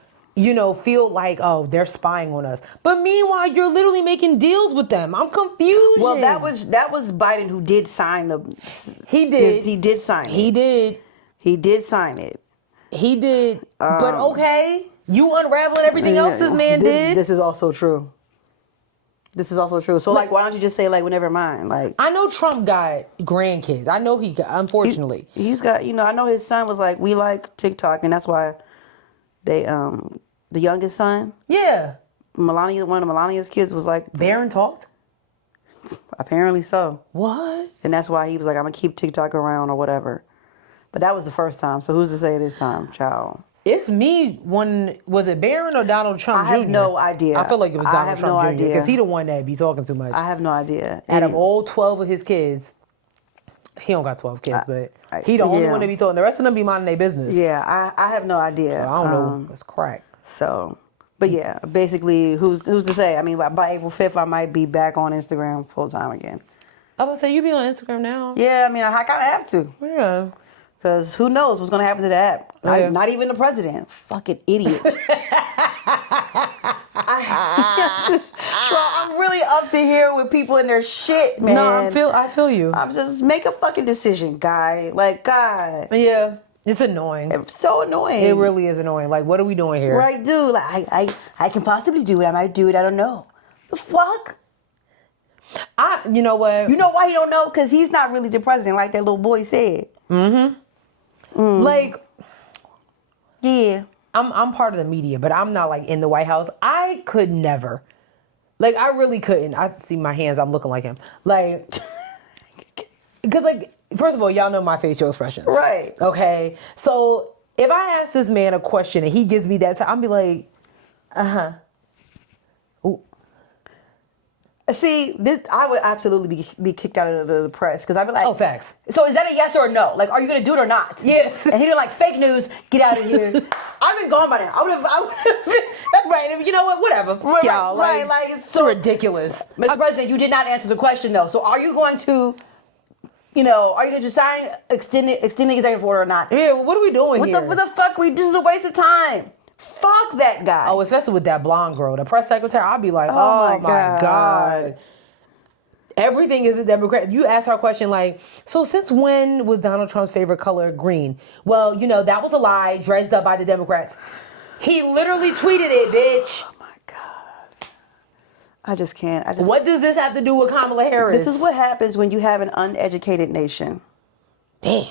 feel like, oh, they're spying on us. But meanwhile, you're literally making deals with them. I'm confused. Well, that was Biden who did sign He did. He did sign it. He did. He did sign it. He did. But okay. You unraveling everything else this man did? This is also true. So, like, why don't you just say, like, well, never mind? Like, I know Trump got grandkids. I know he got, unfortunately. He's got, I know his son was like, we like TikTok, and that's why they, the youngest son. Yeah. Melania, one of Melania's kids was like. Barron talked? Apparently so. What? And that's why he was like, I'm going to keep TikTok around or whatever. But that was the first time, so who's to say this time, child? It's me. Was it Barron or Donald Trump Jr.? I have no idea. I feel like it was Donald Trump Jr. Because he the one that be talking too much. I have no idea. Out of all 12 of his kids, he don't got 12 kids, but he the only one that be talking. The rest of them be minding their business. Yeah, I have no idea. So I don't know. It's crack. So, but yeah, basically, who's to say? I mean, by April 5th, I might be back on Instagram full time again. I would say you be on Instagram now. Yeah, I mean, I kind of have to. Yeah. Because who knows what's going to happen to the app? Not even the president. Fucking idiot. I'm really up to here with people in their shit, man. No, I feel you. I'm just make a fucking decision, guy. Like, God. Yeah. It's annoying. It's so annoying. It really is annoying. Like, what are we doing here? Right, dude. Like, I can possibly do it. I might do it. I don't know. The fuck? You know what? You know why he don't know? Because he's not really the president, like that little boy said. Mm-hmm. Like, yeah, I'm part of the media, but I'm not like in the White House. I could never. Like, I really couldn't. I see my hands. I'm looking like him. Like, because like, first of all, y'all know my facial expressions, right? Okay, so if I ask this man a question and he gives me that time, I'll be like, See, I would absolutely be kicked out of the press because I'd be like, oh, facts. So is that a yes or a no? Like, are you going to do it or not? Yes. And he'd be like, fake news, get out of here. I've been gone by now. I would have right. You know what? Whatever. Y'all, right. Like, it's so ridiculous. Mr. President, you did not answer the question, though. So are you going to, are you going to sign extending executive order or not? Yeah, what are we doing here? What the fuck? This is a waste of time. Fuck that guy. Oh, especially with that blonde girl, the press secretary. I'll be like, oh my God. Everything is a Democrat. You ask her a question like, so since when was Donald Trump's favorite color green? Well, that was a lie dredged up by the Democrats. He literally tweeted it, bitch. Oh my God. I just can't. What does this have to do with Kamala Harris? This is what happens when you have an uneducated nation. Damn.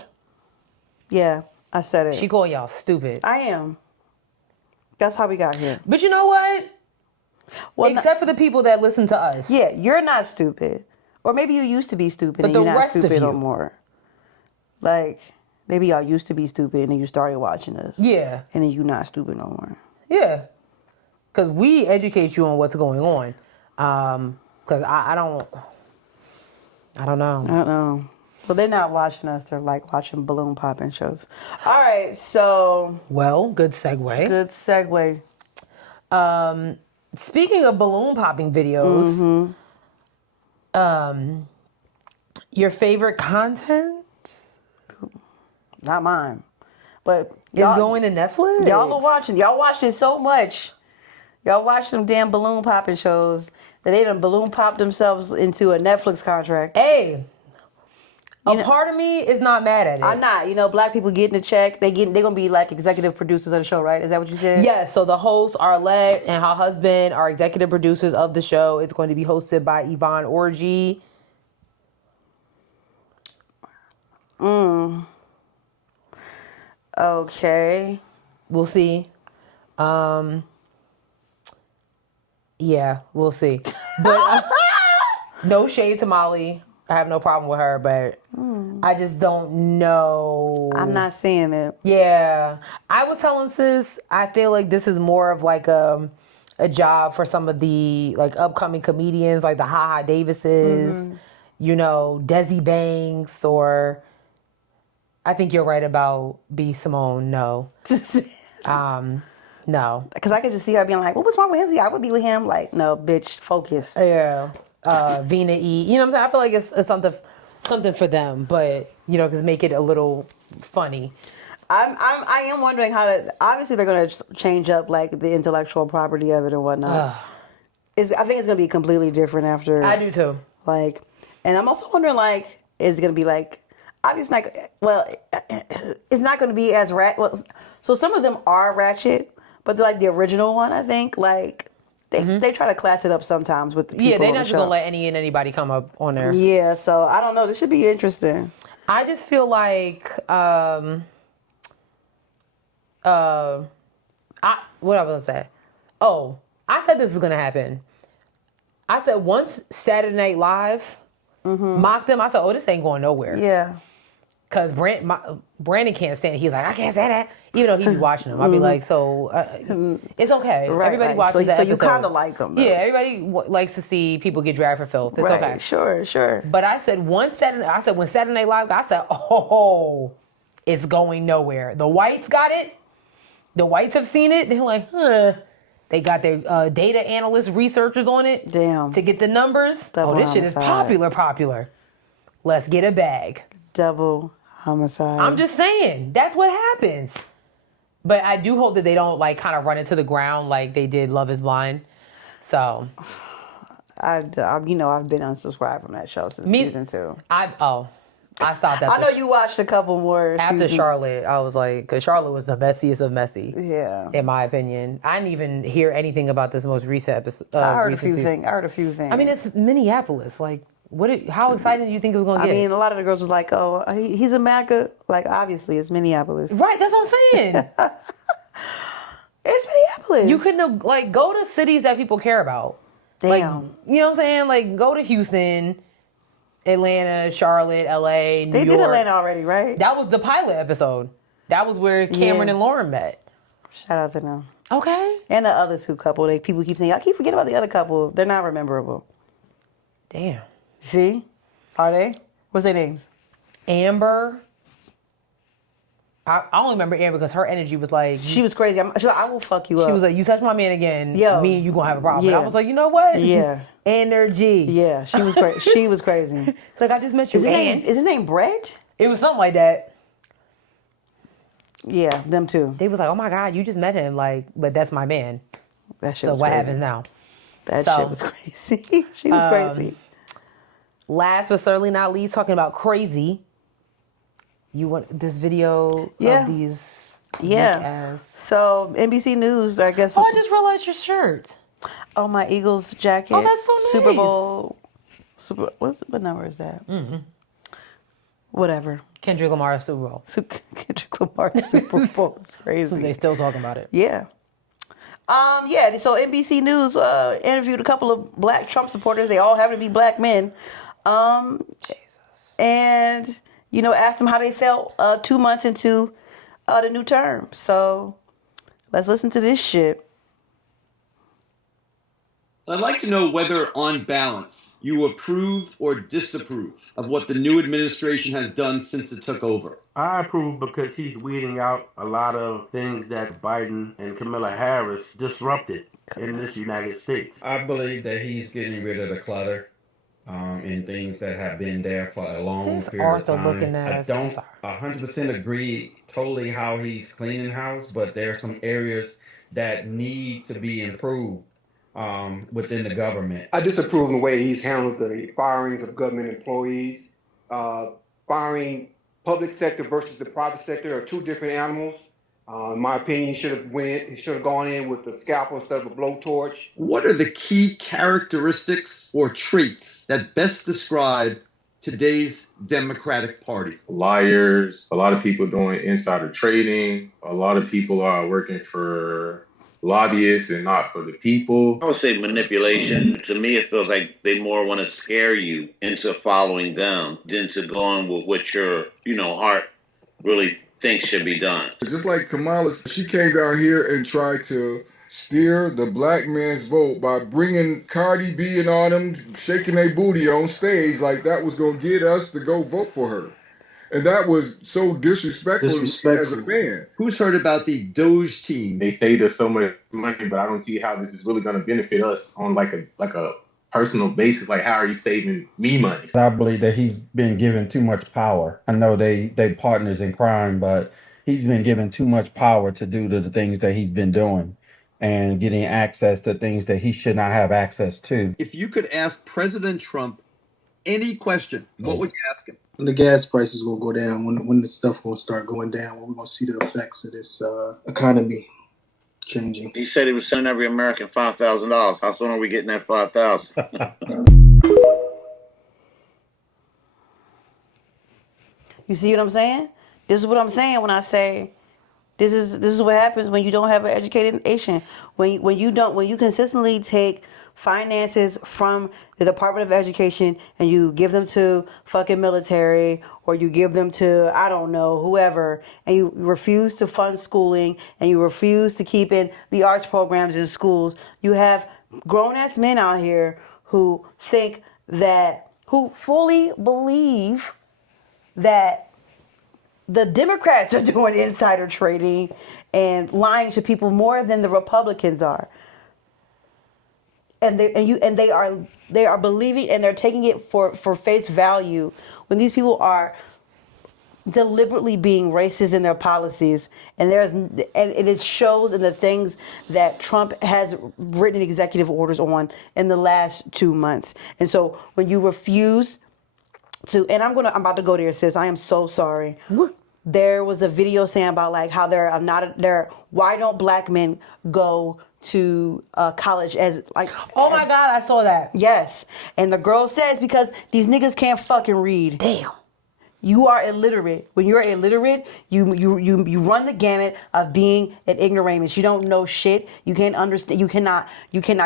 Yeah, I said it. She calling y'all stupid. I am. That's how we got here. But you know what? Well, except for the people that listen to us. Yeah, you're not stupid. Or maybe you used to be stupid and you're not stupid no more. Like, maybe y'all used to be stupid and then you started watching us. Yeah. And then you're not stupid no more. Yeah. Because we educate you on what's going on. Because I don't know. Well, they're not watching us. They're like watching balloon popping shows. All right, so. Well, good segue. Good segue. Speaking of balloon popping videos, your favorite content? Not mine. But y'all going to Netflix? Y'all are watching. Y'all watched it so much. Y'all watch them damn balloon popping shows that they done balloon popped themselves into a Netflix contract. Hey. Part of me is not mad at it. I'm not. You know, black people getting a check. They're gonna be like executive producers of the show, right? Is that what you said? Yes. So the host, Arlette, and her husband are executive producers of the show. It's going to be hosted by Yvonne Orji. Okay. We'll see. Yeah, we'll see. But no shade to Molly. I have no problem with her, but I just don't know. I'm not seeing it. Yeah. I was telling sis, I feel like this is more of like a job for some of the like upcoming comedians, like the Ha Davises, you know, Desi Banks, or I think you're right about B. Simone. No. No. Because I could just see her being like, what was wrong with him? I would be with him. Like, no, bitch, focus. Yeah. Vina E. You know what I'm saying? I feel like it's something for them, but you know, because make it a little funny. I am wondering how to. Obviously, they're going to change up like the intellectual property of it and whatnot. I think it's going to be completely different after. I do too. Like, and I'm also wondering like, is it going to be like? Obviously, like, well, it's not going to be as Well, so some of them are ratchet, but like the original one, I think, like. They try to class it up sometimes with the people. Yeah, they're on not the just show. gonna let anybody come up on there. Yeah, so I don't know. This should be interesting. I just feel like what I was gonna say. Oh, I said this was gonna happen. I said once Saturday Night Live mocked them, I said, oh, this ain't going nowhere. Yeah. Because Brandon can't stand it. He's like, I can't say that. Even though he be watching them. I'd be like, so it's okay. Right, everybody watches that so episode. you kind of like them. Though. Yeah, everybody likes to see people get dragged for filth. It's okay. Sure. But I said when Saturday Night Live, I said, oh, it's going nowhere. The whites got it. The whites have seen it. They're like, They got their data analysts, researchers on it. Damn. To get the numbers. Double this shit is popular. Let's get a bag. Double homicide. I'm just saying, that's what happens. But I do hope that they don't like kind of run into the ground like they did Love Is Blind. So, I've been unsubscribed from that show since season 2. I stopped. I know you watched a couple more after seasons. Charlotte. I was like, because Charlotte was the messiest of messy. Yeah, in my opinion. I didn't even hear anything about this most recent episode. I heard a few things. I mean, it's Minneapolis. Like, how excited do you think it was going to get? I mean, a lot of the girls was like, "Oh, he's a MAGA." Like, obviously, it's Minneapolis. Right, that's what I'm saying. It's Minneapolis. You couldn't like go to cities that people care about. Damn. Like, you know what I'm saying? Like, go to Houston, Atlanta, Charlotte, LA, New York. They did Atlanta already, right? That was the pilot episode. That was where Cameron and Lauren met. Shout out to them. Okay. And the other two couple. People keep saying, I keep forgetting about the other couple. They're not memorable. Damn. See? Are they? What's their names? Amber. I only remember Amber because her energy was like... She was crazy. She's like, I will fuck you up. She was like, you touch my man again, Yo. me and you gonna have a problem. Yeah. And I was like, you know what? Yeah. Energy. Yeah, she was great. She was crazy. It's like, I just met you. Is his name Brett? It was something like that. Yeah, them too. They was like, oh my God, you just met him. Like, but that's my man. That shit so was what crazy. happens now? That shit was crazy. She was crazy. Last but certainly not least, talking about crazy. You want this video of these Yeah. So NBC News, I guess. Oh, I just realized your shirt. Oh, my Eagles jacket. Oh, that's so nice. Super Bowl. What number is that? Mm-hmm. Whatever. Kendrick Lamar Super Bowl. Kendrick Lamar Super Bowl. It's crazy. They still talking about it. Yeah. So NBC News interviewed a couple of black Trump supporters. They all happen to be black men. Jesus. And, asked them how they felt 2 months into the new term. So let's listen to this shit. I'd like to know whether, on balance, you approve or disapprove of what the new administration has done since it took over. I approve because he's weeding out a lot of things that Biden and Kamala Harris disrupted in this United States. I believe that he's getting rid of the clutter and things that have been there for a long period of time. I don't 100% agree totally how he's cleaning house, but there are some areas that need to be improved within the government. I disapprove of the way he's handled the firings of government employees. Firing public sector versus the private sector are two different animals. In my opinion, he should have gone in with a scalpel instead of a blowtorch. What are the key characteristics or traits that best describe today's Democratic Party? Liars, a lot of people doing insider trading, a lot of people are working for lobbyists and not for the people. I would say manipulation. To me, it feels like they more want to scare you into following them than to go on with what your, heart really thinks should be done. Just like Kamala, she came down here and tried to steer the black man's vote by bringing Cardi B and all them shaking their booty on stage like that was going to get us to go vote for her. And that was so disrespectful as a fan. Who's heard about the Doge team? They saved us so much money, but I don't see how this is really going to benefit us on like a personal basis. Like, how are you saving me money? I believe that he's been given too much power. I know they partners in crime, but he's been given too much power to do the things that he's been doing and getting access to things that he should not have access to. If you could ask President Trump any question, what would you ask him? When the gas prices will go down, when the stuff will start going down, when we're going to see the effects of this economy changing. He said he was sending every American $5,000. How soon are we getting that $5,000? You see what I'm saying? This is what I'm saying when I say this is what happens when you don't have an educated nation. When you consistently take finances from the Department of Education and you give them to fucking military, or you give them to, I don't know, whoever, and you refuse to fund schooling and you refuse to keep in the arts programs in schools, you have grown-ass men out here who fully believe that the Democrats are doing insider trading and lying to people more than the Republicans are. And they are believing, and they're taking it for face value when these people are deliberately being racist in their policies, and it shows in the things that Trump has written executive orders on in the last 2 months. And so when you refuse to, and I'm about to go there, sis. I am so sorry. There was a video saying about like how why don't black men go to college as like. Oh my God, I saw that. Yes, and the girl says because these niggas can't fucking read. Damn. You are illiterate. When you're illiterate, you run the gamut of being an ignoramus. You don't know shit. You can't understand. You cannot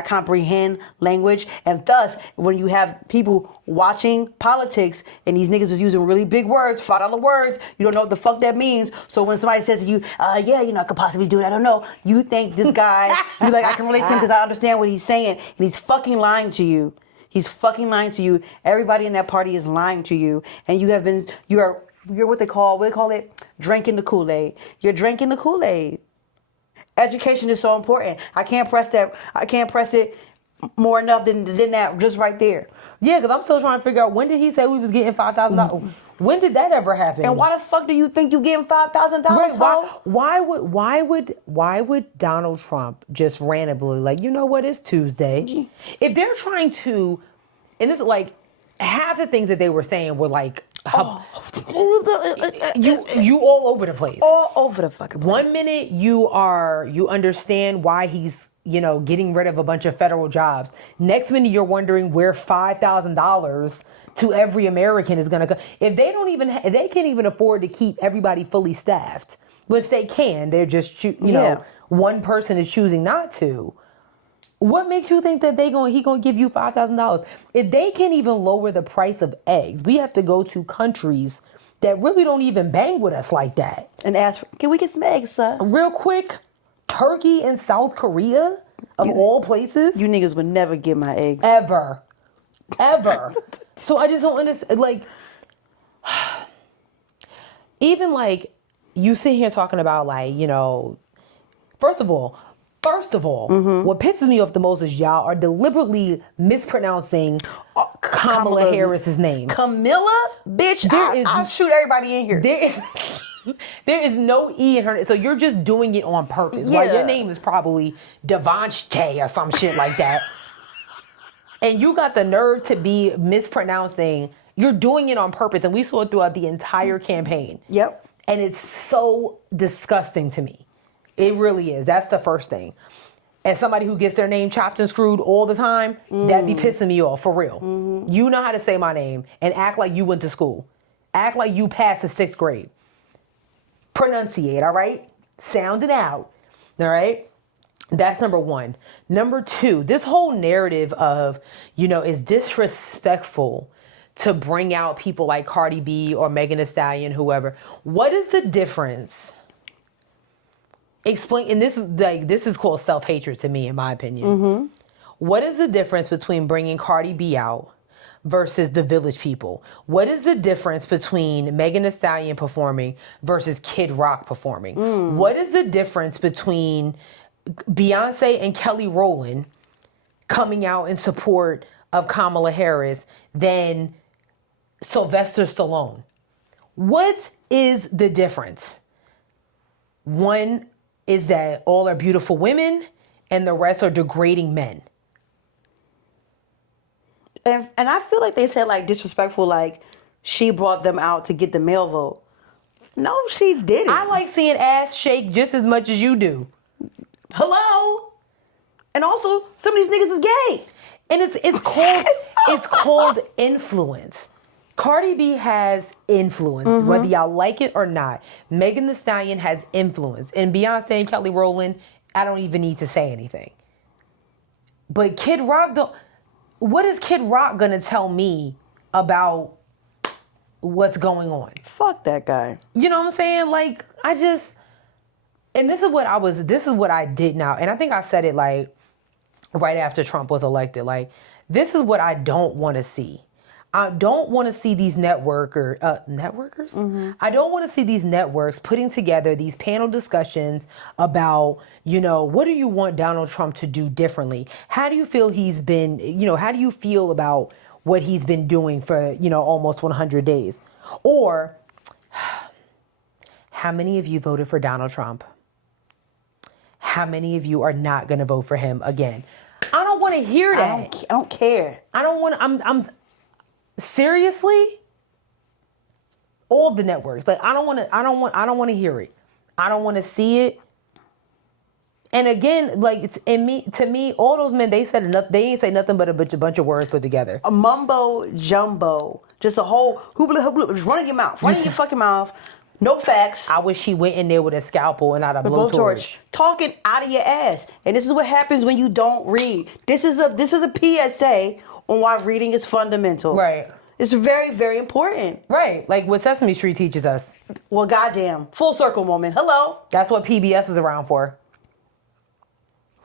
comprehend language. And thus, when you have people watching politics and these niggas is using really big words, $5 words, you don't know what the fuck that means. So when somebody says to you, I could possibly do it, I don't know. You think this guy, you're like, I can relate to him because I understand what he's saying. And he's fucking lying to you. He's fucking lying to you. Everybody in that party is lying to you. And you're what they call it, drinking the Kool-Aid. You're drinking the Kool-Aid. Education is so important. I can't press it more enough than that just right there. Yeah, because I'm still trying to figure out, when did he say we was getting $5,000? When did that ever happen? And why the fuck do you think you getting $5,000? Why would Donald Trump just randomly, like, you know what, it's Tuesday. If they're trying to, and this is like, half the things that they were saying were like, you all over the place. All over the fucking place. 1 minute you understand why he's getting rid of a bunch of federal jobs. Next minute, you're wondering where $5,000 to every American is going to go. If they can't even afford to keep everybody fully staffed, which they can, they're just, one person is choosing not to. What makes you think that he gonna give you $5,000? If they can't even lower the price of eggs, we have to go to countries that really don't even bang with us like that. And ask, can we get some eggs, sir? Real quick, Turkey and South Korea, of all places. You niggas would never get my eggs. Ever. So I just don't understand, even you sit here talking about first of all, what pisses me off the most is y'all are deliberately mispronouncing Kamala Harris's name. Camilla? Bitch, I'll shoot everybody in here. There is no E in her name. So you're just doing it on purpose. Yeah. Like your name is probably Devontae or some shit like that. And you got the nerve to be mispronouncing. You're doing it on purpose. And we saw it throughout the entire campaign. Yep. And it's so disgusting to me. It really is. That's the first thing. And somebody who gets their name chopped and screwed all the time, that be pissing me off, for real. Mm-hmm. You know how to say my name and act like you went to school. Act like you passed the 6th grade. Pronunciate, all right? Sound it out, all right? That's number one. Number two, this whole narrative of, is disrespectful to bring out people like Cardi B or Megan Thee Stallion, whoever. What is the difference? Explain, and this is called self-hatred to me, in my opinion. Mm-hmm. What is the difference between bringing Cardi B out versus the Village People? What is the difference between Megan Thee Stallion performing versus Kid Rock performing? What is the difference between Beyonce and Kelly Rowland coming out in support of Kamala Harris than Sylvester Stallone? What is the difference? One is that all are beautiful women and the rest are degrading men. And I feel like they said disrespectful, she brought them out to get the male vote. No, she didn't. I like seeing ass shake just as much as you do. Hello? And also, some of these niggas is gay. And it's called influence. Cardi B has influence, whether y'all like it or not. Megan Thee Stallion has influence. And Beyonce and Kelly Rowland, I don't even need to say anything. But Kid Rock, what is Kid Rock gonna tell me about what's going on? Fuck that guy. You know what I'm saying? And this is what I did now. And I think I said it right after Trump was elected. This is what I don't want to see. I don't want to see these networkers. Mm-hmm. I don't want to see these networks putting together these panel discussions about, what do you want Donald Trump to do differently? How do you feel he's been, how do you feel about what he's been doing for, almost 100 days? Or how many of you voted for Donald Trump? How many of you are not going to vote for him again? I don't want to hear that. I don't care. I don't want to, I'm seriously? All the networks. I don't want to hear it. I don't want to see it. And again, to me, all those men, they said enough. They ain't say nothing but a bunch of words put together. A mumbo jumbo. Just a whole hoobla hoobla. Just running your mouth. Running your fucking mouth. No facts. I wish he went in there with a scalpel and not a blowtorch. Talking out of your ass. And this is what happens when you don't read. This is a PSA on why reading is fundamental. Right. It's very, very important. Right. Like what Sesame Street teaches us. Well, goddamn. Full circle moment. Hello. That's what PBS is around for.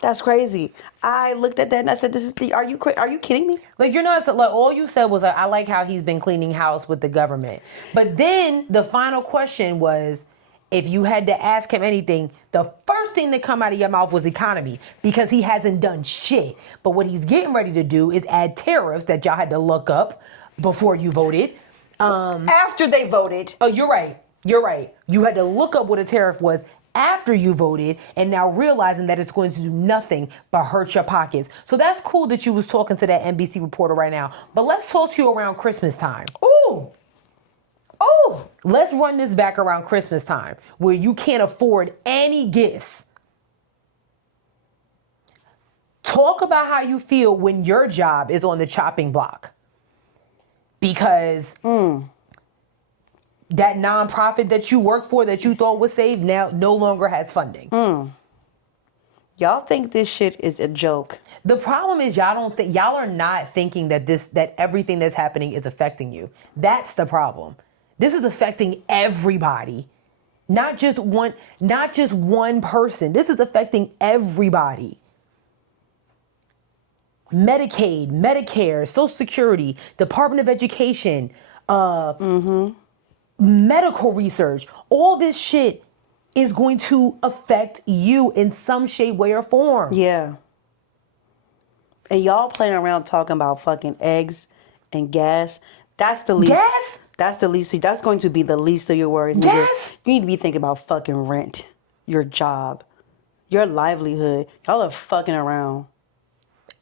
That's crazy. I looked at that and I said, are you kidding me? All you said was, I like how he's been cleaning house with the government. But then the final question was, if you had to ask him anything, the first thing that come out of your mouth was economy, because he hasn't done shit. But what he's getting ready to do is add tariffs that y'all had to look up before you voted. After they voted. Oh, you're right. You had to look up what a tariff was after you voted, and now realizing that it's going to do nothing but hurt your pockets. So that's cool that you was talking to that NBC reporter right now. But let's talk to you around Christmas time. Ooh. Let's run this back around Christmas time, where you can't afford any gifts. Talk about how you feel when your job is on the chopping block. Because that nonprofit that you work for that you thought was safe now no longer has funding. Y'all think this shit is a joke. The problem is y'all are not thinking that everything that's happening is affecting you. That's the problem. This is affecting everybody. Not just one person. This is affecting everybody. Medicaid, Medicare, Social Security, Department of Education, medical research, all this shit is going to affect you in some shape, way, or form. Yeah. And y'all playing around talking about fucking eggs and gas. That's the least. Gas? That's the least. That's going to be the least of your worries. Gas? You need to be thinking about fucking rent, your job, your livelihood. Y'all are fucking around.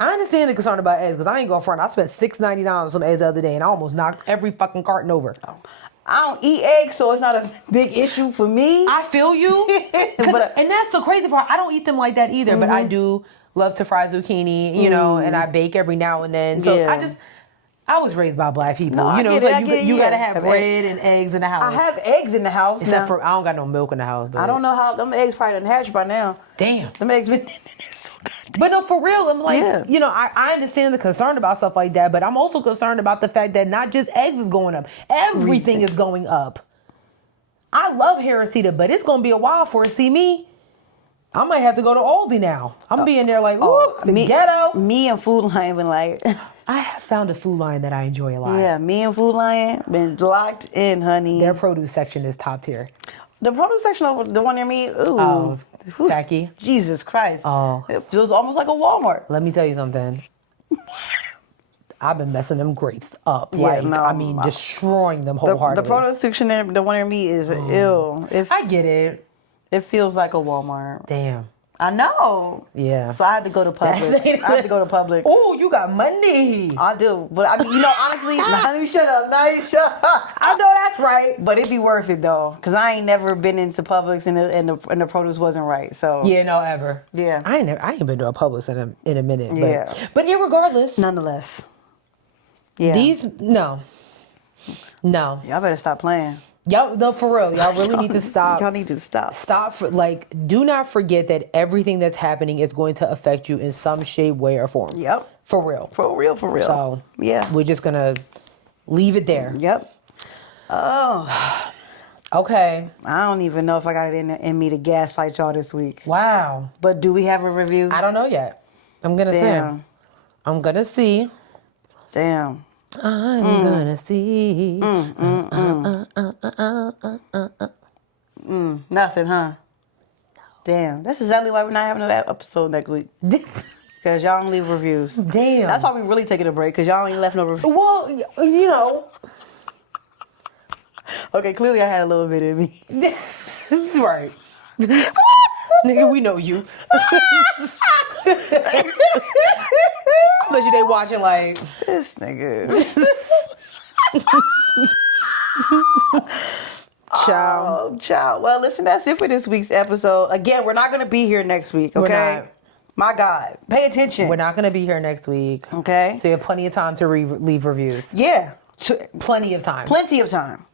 I understand the concern about eggs because I ain't going front. I spent $6.99 on some eggs the other day and I almost knocked every fucking carton over. I don't eat eggs, so it's not a big issue for me. I feel you. And that's the crazy part. I don't eat them like that either, but I do love to fry zucchini, you know, and I bake every now and then. So I was raised by black people. No, you know, you gotta have Have bread and eggs in the house. I have eggs in the house Except now. for I don't got no milk in the house. But I don't know how them eggs probably done hatched by now. Damn. Them eggs been But no, for real, I'm like, you know, I understand the concern about stuff like that, but I'm also concerned about the fact that not just eggs is going up, everything is going up. I love Harrisita, but it's gonna be a while for it. See me, I might have to go to Aldi now. I'm being there like, ooh, the ghetto. Me and Food Lion been like, I have found a Food Lion that I enjoy a lot. yeah, me and Food Lion been locked in, honey. Their produce section is top tier. The produce section over the one near me, ooh. Oh, tacky. Jesus Christ. Oh. It feels almost like a Walmart. Let me tell you something. I've been messing them grapes up. Yeah, destroying them wholeheartedly. The produce section there, the one near me is ill. I get it. It feels like a Walmart. Damn. I know. Yeah. So I had to go to Publix. I had to go to Publix. Oh, you got money. I do. But I mean, you know, honestly, now you shut up. I know that's right. But it'd be worth it though. Cause I ain't never been into Publix and the produce wasn't right. So yeah, no, ever. Yeah. I ain't been to a Publix in a minute. But, Yeah. But irregardless. Nonetheless. Yeah. No. Y'all better stop playing. Y'all, no, for real. Y'all really need to stop. Y'all need to stop. Stop. Do not forget that everything that's happening is going to affect you in some shape, way, or form. Yep. For real. For real. So, yeah. We're just going to leave it there. Yep. Oh. Okay. I don't even know if I got it in me to gaslight y'all this week. Wow. But do we have a review? I don't know yet. I'm going to see. I'm going to see. Damn. I'm gonna see. Nothing, huh? Damn. That's exactly why we're not having an episode next week. Because y'all don't leave reviews. Damn. That's why we really taking a break, because y'all ain't left no reviews. Well, you know. Okay, clearly I had a little bit in me. Right. Nigga, we know you. I bet you they watching like this nigga. Ciao. Well, listen, that's it for this week's episode. Again, we're not going to be here next week, okay? We're not. My God. Pay attention. We're not going to be here next week. Okay. So you have plenty of time to leave reviews. Yeah. Plenty of time. Plenty of time.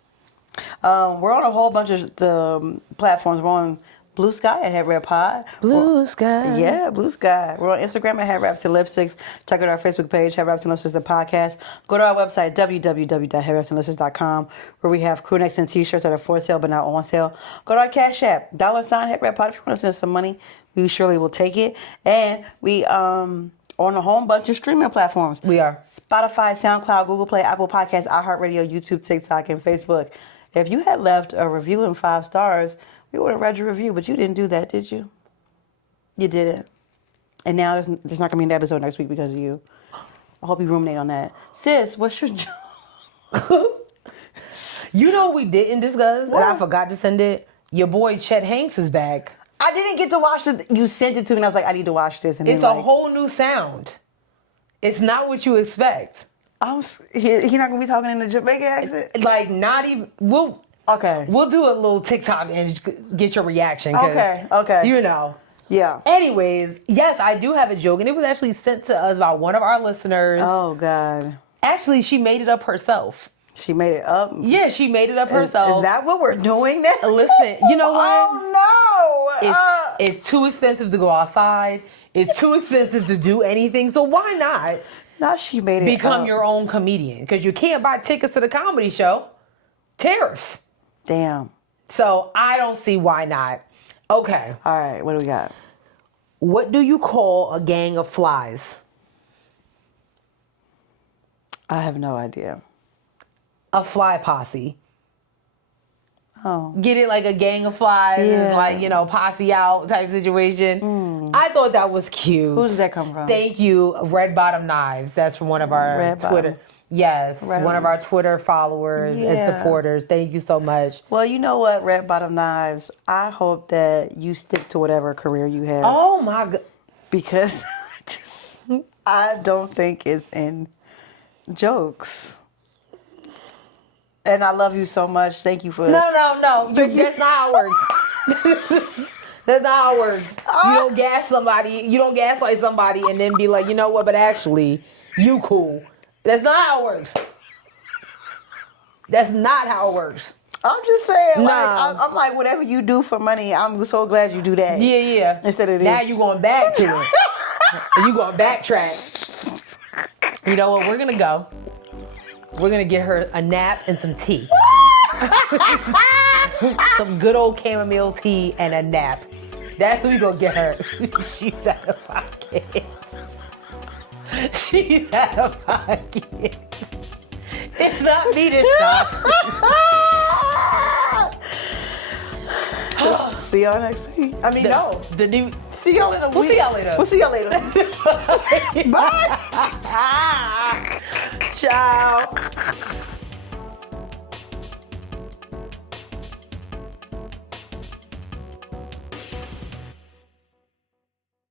We're on a whole bunch of the platforms. We're on Bluesky at Headwrappod. Bluesky. Yeah, Bluesky. We're on Instagram at Headwraps and Lipsticks. Check out our Facebook page, Headwraps and Lipsticks, the podcast. Go to our website, www.headwrapsandlipsticks.com, where we have crew necks and t-shirts that are for sale but not on sale. Go to our Cashapp, $Headwrappod. If you want to send some money, we surely will take it. And we on a whole bunch of streaming platforms. We are. Spotify, SoundCloud, Google Play, Apple Podcasts, iHeartRadio, YouTube, TikTok, and Facebook. If you had left a review in 5 stars, we would have read your review, but you didn't do that, did you? You didn't. And now there's not going to be an episode next week because of you. I hope you ruminate on that. Sis, what's your job? You know what we didn't discuss, and I forgot to send it? Your boy Chet Hanks is back. I didn't get to watch it. You sent it to me, and I was like, I need to watch this. And it's a whole new sound. It's not what you expect. He's not going to be talking in the Jamaican accent? Like, not even... We'll do a little TikTok and get your reaction. Okay. You know. Yeah. Anyways, yes, I do have a joke, and it was actually sent to us by one of our listeners. Oh, God. Actually, she made it up herself. She made it up? Yeah, she made it up herself. Is that what we're doing now? Listen, you know what? Oh, no. It's too expensive to go outside. It's too expensive to do anything. So why not? Now she made it become up. your own comedian, because you can't buy tickets to the comedy show. Tariffs. Damn. So I don't see why not. Okay. All right, what do we got? What do you call a gang of flies? I have no idea. A fly posse. Oh. Get it? Like a gang of flies is like, posse out type situation. I thought that was cute. Who does that come from? Thank you, Red Bottom Knives. That's from one of our Red Twitter. Bottom. Yes, Red one of our Twitter followers and supporters. Thank you so much. Well, you know what, Red Bottom Knives, I hope that you stick to whatever career you have. Oh my God. Because I don't think it's in jokes. And I love you so much. Thank you for... No. That's not how it works. That's not how it works. You don't gas somebody. You don't gaslight somebody and then be like, you know what, but actually, you cool. That's not how it works. That's not how it works. I'm just saying, Nah. like, I'm like, whatever you do for money, I'm so glad you do that. Yeah. Instead of this. Now you going back to it. You going to backtrack. You know what? We're going to go. We're going to get her a nap and some tea. Some good old chamomile tea and a nap. That's what we going to get her. She's out of pocket. She's out of pocket. It's not me this time. See y'all next week. I mean, no. The new... See y'all in a week. We'll see y'all later. We'll see y'all later. Bye. Ciao.